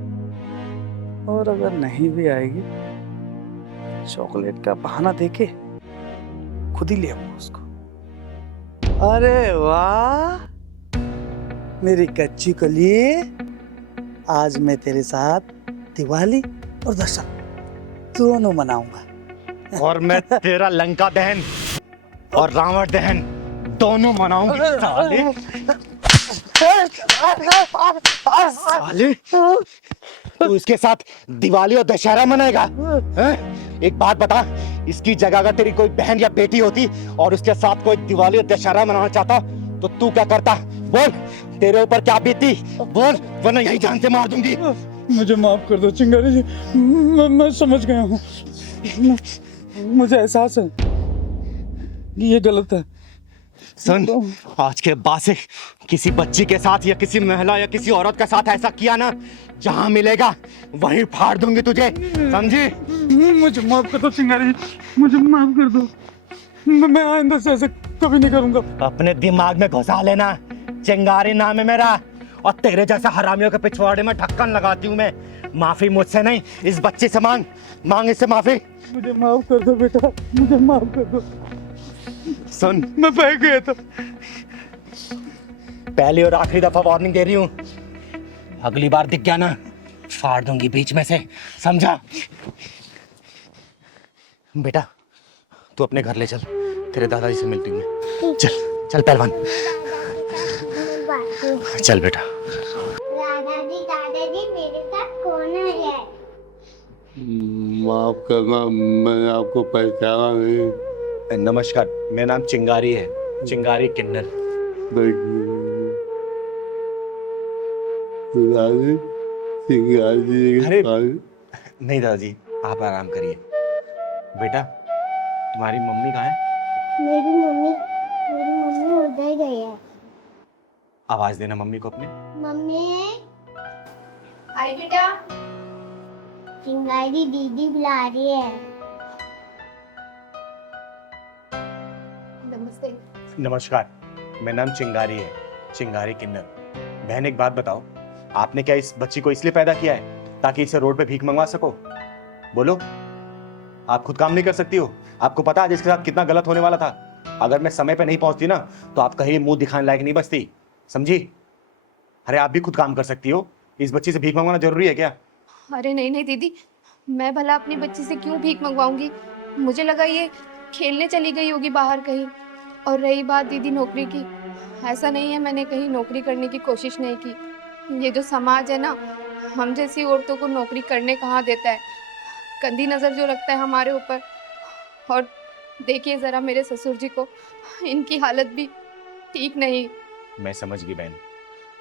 और अगर नहीं भी आएगी चॉकलेट का बहाना देके खुद ही ले आऊंगा उसको। अरे वाह मेरी कच्ची कली, आज मैं तेरे साथ दिवाली और दशहरा दोनों मनाऊंगा। और मैं तेरा लंका दहन और रावण दहन दोनों मनाऊंगा। साले साले, तू इसके साथ दिवाली और दशहरा मनाएगा? हैं? एक बात बता, इसकी जगह अगर तेरी कोई बहन या बेटी होती और उसके साथ कोई दिवाली और दशहरा मनाना चाहता तो तू क्या करता? बोल, तेरे ऊपर क्या बीतती? बोल, वरना यही जान से मार दूंगी। मुझे माफ कर दो चिंगारी जी, मैं समझ गया हूँ। मुझे एहसास है कि ये गलत है। सुन, आज के बाद से किसी बच्ची के साथ या किसी महिला या किसी औरत के साथ ऐसा किया ना, जहाँ मिलेगा वहीं फाड़ दूंगी तुझे, समझी? मुझे माफ कर दो चिंगारी जी, मुझे माफ कर दो। मैं आइंदा से ऐसे कभी नहीं करूंगा। अपने दिमाग में घुसा लेना, चिंगारी नाम है मेरा, और तेरे जैसा हरामियों के पिछवाड़े में ढक्कन लगाती हूँ मैं। माफी मुझसे नहीं, इस बच्चे से मांग इससे माफी। मुझे माफ कर दो बेटा, मुझे माफ कर दो। सुन, मैं बह गया था। पहली और आखिरी दफा वार्निंग दे रही हूँ, अगली बार दिख गया ना फाड़ दूंगी बीच में से, समझा? बेटा तू अपने घर ले चल, तेरे दादाजी से मिलती हूँ मैं। चल चल पहलवान, चल बेटा। दादाजी मेरे साथ कौन है? माफ करना, मैंने आपको पहचाना नहीं। नमस्कार, मेरा नाम चिंगारी है, चिंगारी किन्नर। अरे नहीं दादाजी, आप आराम करिए। बेटा तुम्हारी मम्मी कहाँ है? मेरी मम्मी उधर गई है। आवाज देना मम्मी को अपने। मम्मी। हाय बेटा। चिंगारी दीदी बुला रही है। नमस्ते। नमस्कार, मेरा नाम चिंगारी है, चिंगारी किन्नर। बहन एक बात बताओ, आपने क्या इस बच्ची को इसलिए पैदा किया है ताकि इसे रोड पे भीख मंगवा सको? बोलो, आप खुद काम नहीं कर सकती हो? आपको पता है इसके साथ कितना गलत होने वाला था? अगर मैं समय पे नहीं पहुंचती ना तो आप कहीं मुंह दिखाने लायक नहीं बचती, समझी? अरे आप भी खुद काम कर सकती हो, इस बच्ची से भीख मंगवाना जरूरी है क्या? अरे नहीं नहीं दीदी, मैं भला अपनी बच्ची से क्यों भीख मंगवाऊंगी? मुझे लगा ये खेलने चली गई होगी बाहर कहीं। और रही बात दीदी नौकरी की, ऐसा नहीं है मैंने कहीं नौकरी करने की कोशिश नहीं की। ये जो समाज है ना, हम जैसी औरतों को नौकरी करने कहाँ देता है, गंदी नज़र जो रखता है हमारे ऊपर। और देखिए ज़रा मेरे ससुर जी को, इनकी हालत भी ठीक नहीं। मैं समझ गई बहन,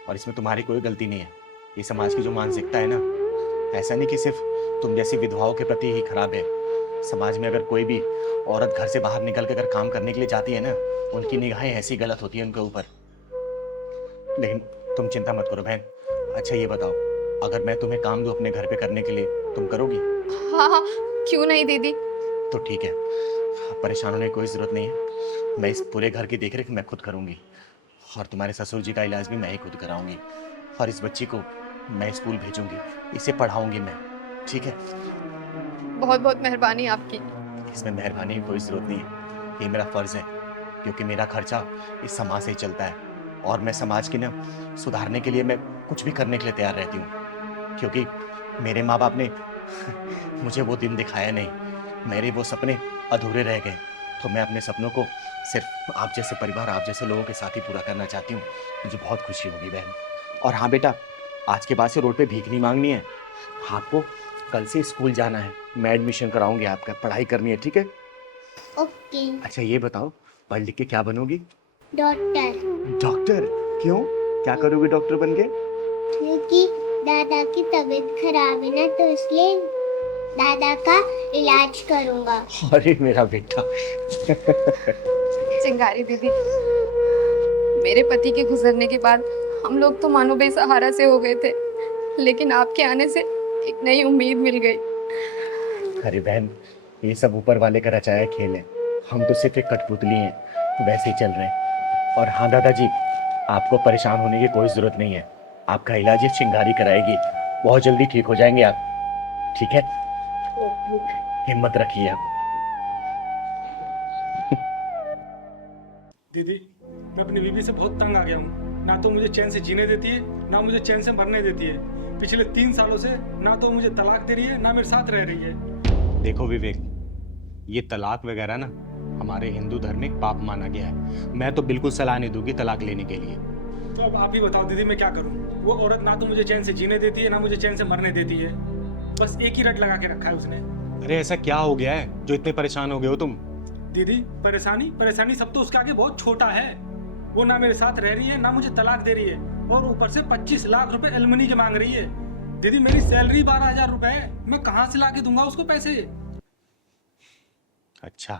और इसमें तुम्हारी कोई गलती नहीं है। ये समाज की जो मानसिकता है ना, ऐसा नहीं कि सिर्फ तुम जैसी विधवाओं के प्रति ही खराब है। समाज में अगर कोई भी औरत घर से बाहर निकल के अगर काम करने के लिए जाती है ना, उनकी निगाहें ऐसी गलत होती हैं उनके ऊपर। लेकिन तुम चिंता मत करो बहन। अच्छा ये बताओ, अगर मैं तुम्हें काम दूं अपने घर पे करने के लिए, तुम करोगी? हाँ हाँ, क्यों नहीं दीदी। तो ठीक है, परेशान होने की कोई ज़रूरत नहीं है। मैं इस पूरे घर की देखरेख मैं खुद करूँगी, और तुम्हारे ससुर जी का इलाज भी मैं ही खुद कराऊंगी, और इस बच्ची को मैं स्कूल भेजूंगी, इसे पढ़ाऊंगी मैं। ठीक है? बहुत बहुत मेहरबानी आपकी। इसमें मेहरबानी की कोई ज़रूरत नहीं है, ये मेरा फ़र्ज़ है, क्योंकि मेरा खर्चा इस समाज से ही चलता है, और मैं समाज की ना सुधारने के लिए मैं कुछ भी करने के लिए तैयार रहती हूँ। क्योंकि मेरे माँ बाप ने मुझे वो दिन दिखाया नहीं, मेरे वो सपने अधूरे रह गए, तो मैं अपने सपनों को सिर्फ आप जैसे परिवार, आप जैसे लोगों के साथ ही पूरा करना चाहती हूँ। मुझे बहुत खुशी होगी बहन। और हाँ बेटा, आज के बाद से रोड पे भीख नहीं मांगनी है, आपको कल से स्कूल जाना है, मैं एडमिशन कराऊंगी आपका, पढ़ाई करनी है, ठीक है? ओके। अच्छा ये बताओ, पढ़ लिख के क्या बनोगी? डॉक्टर। डॉक्टर? क्यों, क्या करोगे डॉक्टर बन के? क्योंकि दादा की तबीयत खराब है ना, तो इसलिए दादा का इलाज करूंगा। अरे मेरा बेटा। चिंगारी दीदी, मेरे पति के गुजरने के बाद हम लोग तो मानो बेसहारा से हो गए थे, लेकिन आपके आने से एक नई उम्मीद मिल गई। अरे बहन, ये सब ऊपर वाले का रचाया खेल है, हम तो सिर्फ एक कठपुतली हैं, वैसे ही चल रहे हैं। और हाँ दादाजी, आपको परेशान होने की कोई ज़रूरत नहीं है, आपका इलाज ये चिंगारी कराएगी, बहुत जल्दी ठीक हो जाएंगे आप, ठीक है? हिम्मत रखिए आप। दीदी, मैं अपनी बीवी से बहुत तंग आ गया हूँ। ना तो मुझे चैन से जीने देती है, ना मुझे चैन से मरने देती है। पिछले 3 सालों से ना तो मुझे तलाक दे रही है, ना मेरे साथ रह रही है। देखो विवेक, ये तलाक वगैरह ना हमारे हिंदू धर्म में पाप माना गया है। मैं तो बिल्कुल सलाह नहीं दूंगी तलाक लेने के लिए। तो अब आप ही बताओ दीदी, मैं क्या करूँ? वो औरत ना तो मुझे चैन से जीने देती है, ना मुझे चैन से मरने देती है। बस एक ही रट लगा के रखा है उसने। अरे ऐसा क्या हो गया है जो इतने परेशान हो गए हो तुम? दीदी, परेशानी सब तो उसके आगे बहुत छोटा है। वो ना मेरे साथ रह रही है, ना मुझे तलाक दे रही है, और ऊपर से 25 लाख रुपए एलमनी के मांग रही है। दीदी, मेरी सैलरी 12,000 रुपए है, मैं कहाँ से ला के दूंगा उसको पैसे? अच्छा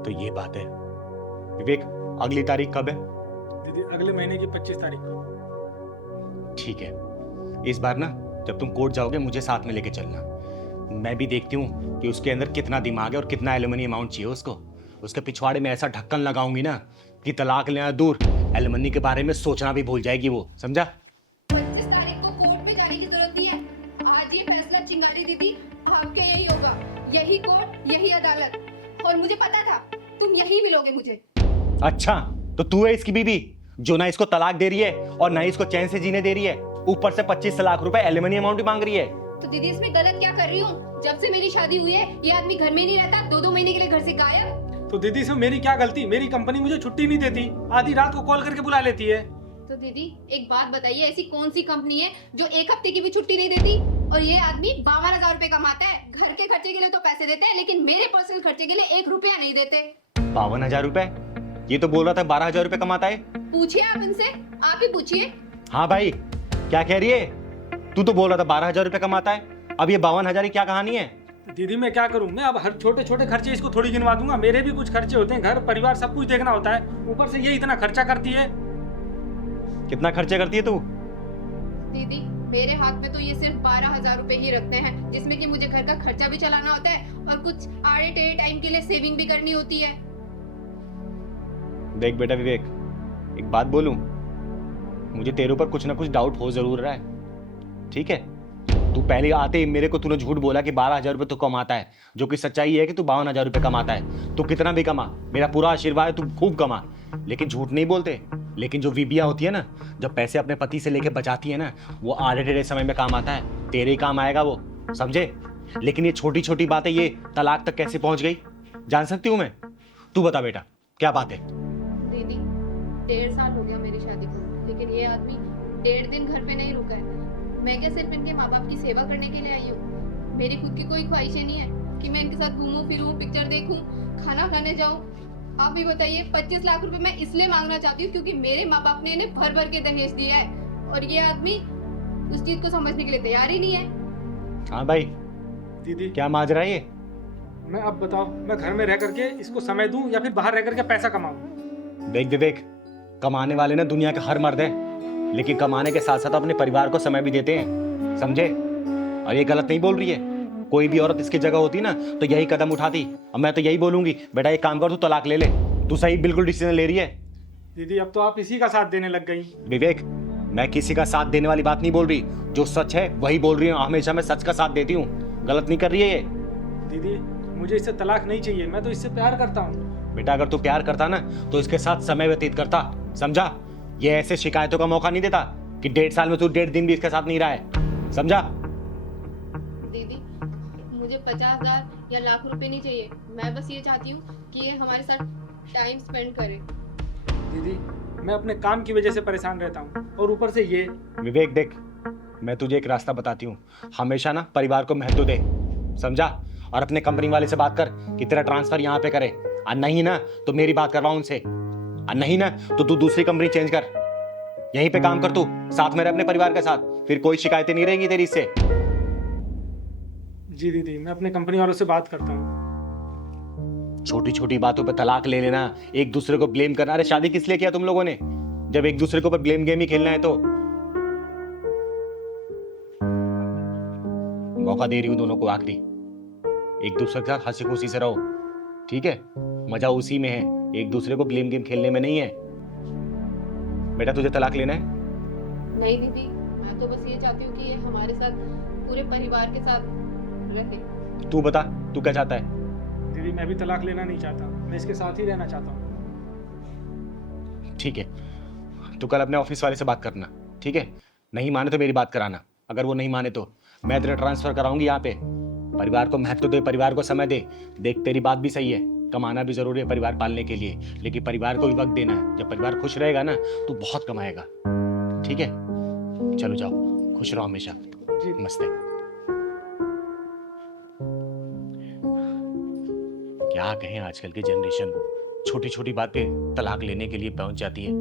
तो ये बात है। विवेक, अगली तारीख कब है? दीदी, अगले महीने की 25 तारीख को। ठीक है, इस बार ना जब तुम कोर्ट जाओगे मुझे साथ में लेके चलना। मैं भी देखती हूँ कि उसके अंदर कितना दिमाग है और कितना एलुमनी अमाउंट चाहिए उसको। उसके पिछवाड़े में ऐसा ढक्कन लगाऊंगी ना कि तलाक लेना दूर, एलुमनी के बारे में सोचना भी भूल जाएगी वो, समझा? 25 तारीख को कोर्ट में जाने की जरूरत नहीं है। आज ये फैसला चिंगारी दीदी आपके यही होगा, यही कोर्ट, यही अदालत। और मुझे पता था तुम यही मिलोगे मुझे। अच्छा, तो तू है इसकी बीवी जो ना इसको तलाक दे रही है और ना इसको चैन से जीने दे रही है, ऊपर से 25 लाख रुपए एलुमनी अमाउंट भी मांग रही है। तो दीदी, इसमें गलत क्या कर रही हूँ? जब से मेरी शादी हुई है ये आदमी घर में नहीं रहता, 2-2 महीने के लिए घर से गायब। तो दीदी, इसमें मेरी क्या गलती? मेरी कंपनी मुझे छुट्टी नहीं देती, आधी रात को कॉल करके बुला लेती है। तो दीदी एक बात बताइए, ऐसी कौन सी कंपनी है जो 1 हफ्ते की भी छुट्टी नहीं देती? और ये आदमी 52,000 रुपए कमाता है, घर के खर्चे के लिए तो पैसे देते हैं, लेकिन मेरे पर्सनल खर्चे के लिए 1 रुपया नहीं देते। 52,000 रुपए? ये तो बोल रहा था 12,000 रुपए कमाता है। पूछिए आप इनसे, आप ही पूछिए। हाँ भाई, क्या कह रही है? तू तो बोल रहा था 12,000 रुपए कमाता है, अब ये 52,000 की क्या कहानी है? दीदी, मैं क्या करूं? मैं अब हर छोटे छोटे खर्चे इसको थोड़ी गिनवा दूंगा? मेरे भी कुछ खर्चे होते हैं, घर परिवार सब कुछ देखना होता है, ऊपर से ये इतना खर्चा करती है। कितना खर्चे करती है तू? दीदी, मेरे हाथ में तो ये सिर्फ 12,000 रुपए ही रखते हैं, जिसमें कि मुझे घर का खर्चा भी चलाना होता है और कुछ आड़े टेढ़े टाइम के लिए सेविंग भी करनी होती है। देख बेटा विवेक, एक बात बोलूं, मुझे तेरे ऊपर कुछ ना कुछ डाउट हो जरूर रहा है, ठीक है? तू पहले आते ही मेरे को तूने झूठ बोला कि 12,000 रुपए तू कमाता है, जो कि सच्चाई है कि तू 52,000 रुपए कमाता है। तू कितना भी कमा, मेरा पूरा आशीर्वाद है, तू खूब कमा, लेकिन झूठ नहीं बोलते। लेकिन जो बीबियां होती है ना, जब पैसे अपने पति से लेके बचाती है ना, वो आधे टेढ़े समय में काम आता है, तेरे ही काम आएगा वो, समझे? लेकिन ये छोटी छोटी बातें ये तलाक तक कैसे पहुंच गई, जान सकती हूँ मैं? तू बता बेटा, क्या बात है? दीदी, 1.5 साल हो गया मेरी शादी को, लेकिन ये आदमी 1.5 दिन घर पे नहीं रुका है। मैं क्या सिर्फ इनके माँ बाप की सेवा करने के लिए आई हूँ? मेरी खुद की कोई ख्वाहिशें नहीं है। कि मैं इनके साथ घूमूं फिरूं, पिक्चर देखूं, खाना खाने जाऊं? आप भी बताइए। 25 लाख रुपए मैं इसलिए मांगना चाहती हूँ क्योंकि मेरे माँ बाप ने इन्हें भर भर के दहेज दिया है और ये आदमी उस चीज को समझने के लिए तैयार ही नहीं है। हाँ भाई, दीदी क्या माजरा है ये? मैं अब बताओ, मैं घर में रह करके इसको समय दूं या फिर बाहर रह करके पैसा कमाऊं? देख विवेक, कमाने वाले ना दुनिया के हर मर्द है, लेकिन कमाने के साथ साथ अपने परिवार को समय भी देते हैं, समझे? और ये गलत नहीं बोल रही है। कोई भी औरत इसकी जगह होती ना तो यही कदम उठाती। अब मैं तो यही बोलूंगी, बेटा एक काम कर, तू तलाक ले ले। तू सही बिल्कुल डिसीजन ले रही है। दीदी अब तो आप इसी का साथ देने लग गई। विवेक, मैं किसी का साथ देने वाली बात नहीं बोल रही, जो सच है वही बोल रही हूँ। हमेशा मैं सच का साथ देती हूँ, गलत नहीं कर रही है ये। दीदी मुझे इससे तलाक नहीं चाहिए, मैं तो इससे प्यार करता हूँ। बेटा अगर तू प्यार करता ना तो इसके साथ समय व्यतीत करता, समझा? ये ऐसे शिकायतों का मौका नहीं देता कि 1.5 साल में तू 1.5 दिन भी इसके साथ नहीं रहा है, समझा? दीदी मुझे 50,000 या लाख रुपए नहीं चाहिए, मैं बस ये चाहती हूँ कि ये हमारे साथ टाइम स्पेंड करे। दीदी मैं अपने काम की वजह से परेशान रहता हूँ और ऊपर से ये। विवेक देख, मैं तुझे एक रास्ता बताती हूँ, हमेशा ना परिवार को महत्व दे, समझा? और अपने कंपनी वाले से बात कर कि तेरा ट्रांसफर यहाँ पे करे, और नहीं ना तो मेरी बात करवाओ उनसे, और नहीं ना तो तू दूसरी कंपनी चेंज कर, यहीं पे काम कर तू, साथ में रह अपने परिवार के साथ, फिर कोई शिकायतें नहीं रहेंगी तेरी इससे। जी दीदी मैं अपने कंपनी वालों से बात करता हूँ। छोटी छोटी बातों पे तलाक ले लेना, एक दूसरे को ब्लेम करना। अरे शादी किस लिए किया तुम लोगों ने, जब एक दूसरे के ऊपर ब्लेम गेम ही खेलना है? तो मौका दे रही हूं दोनों को आखिरी, एक दूसरे के साथ हंसी खुशी से रहो, ठीक है? मजा उसी में है, एक दूसरे को ब्लेम गेम खेलने में नहीं है। बेटा तुझे तलाक लेना है? नहीं दीदी, मैं तो बस ये चाहती हूँ कि ये हमारे साथ पूरे परिवार के साथ रहे। तू बता, तू क्या चाहता है? दीदी मैं भी तलाक लेना नहीं चाहता, मैं इसके साथ ही रहना चाहता हूँ। ठीक है, तू कल अपने ऑफिस वाले से बात करना, ठीक है? नहीं माने तो मेरी बात कराना, अगर वो नहीं माने तो मैं तेरा ट्रांसफर कराऊंगी यहाँ पे। परिवार को महत्व दे, परिवार को समय दे। देख तेरी बात भी सही है, कमाना भी जरूरी है परिवार पालने के लिए, लेकिन परिवार को भी वक्त देना है। जब परिवार खुश रहेगा ना तो बहुत कमाएगा, ठीक है? चलो जाओ, खुश रहो हमेशा। नमस्ते। क्या कहें आजकल की जनरेशन को, छोटी छोटी बात पे तलाक लेने के लिए पहुंच जाती है।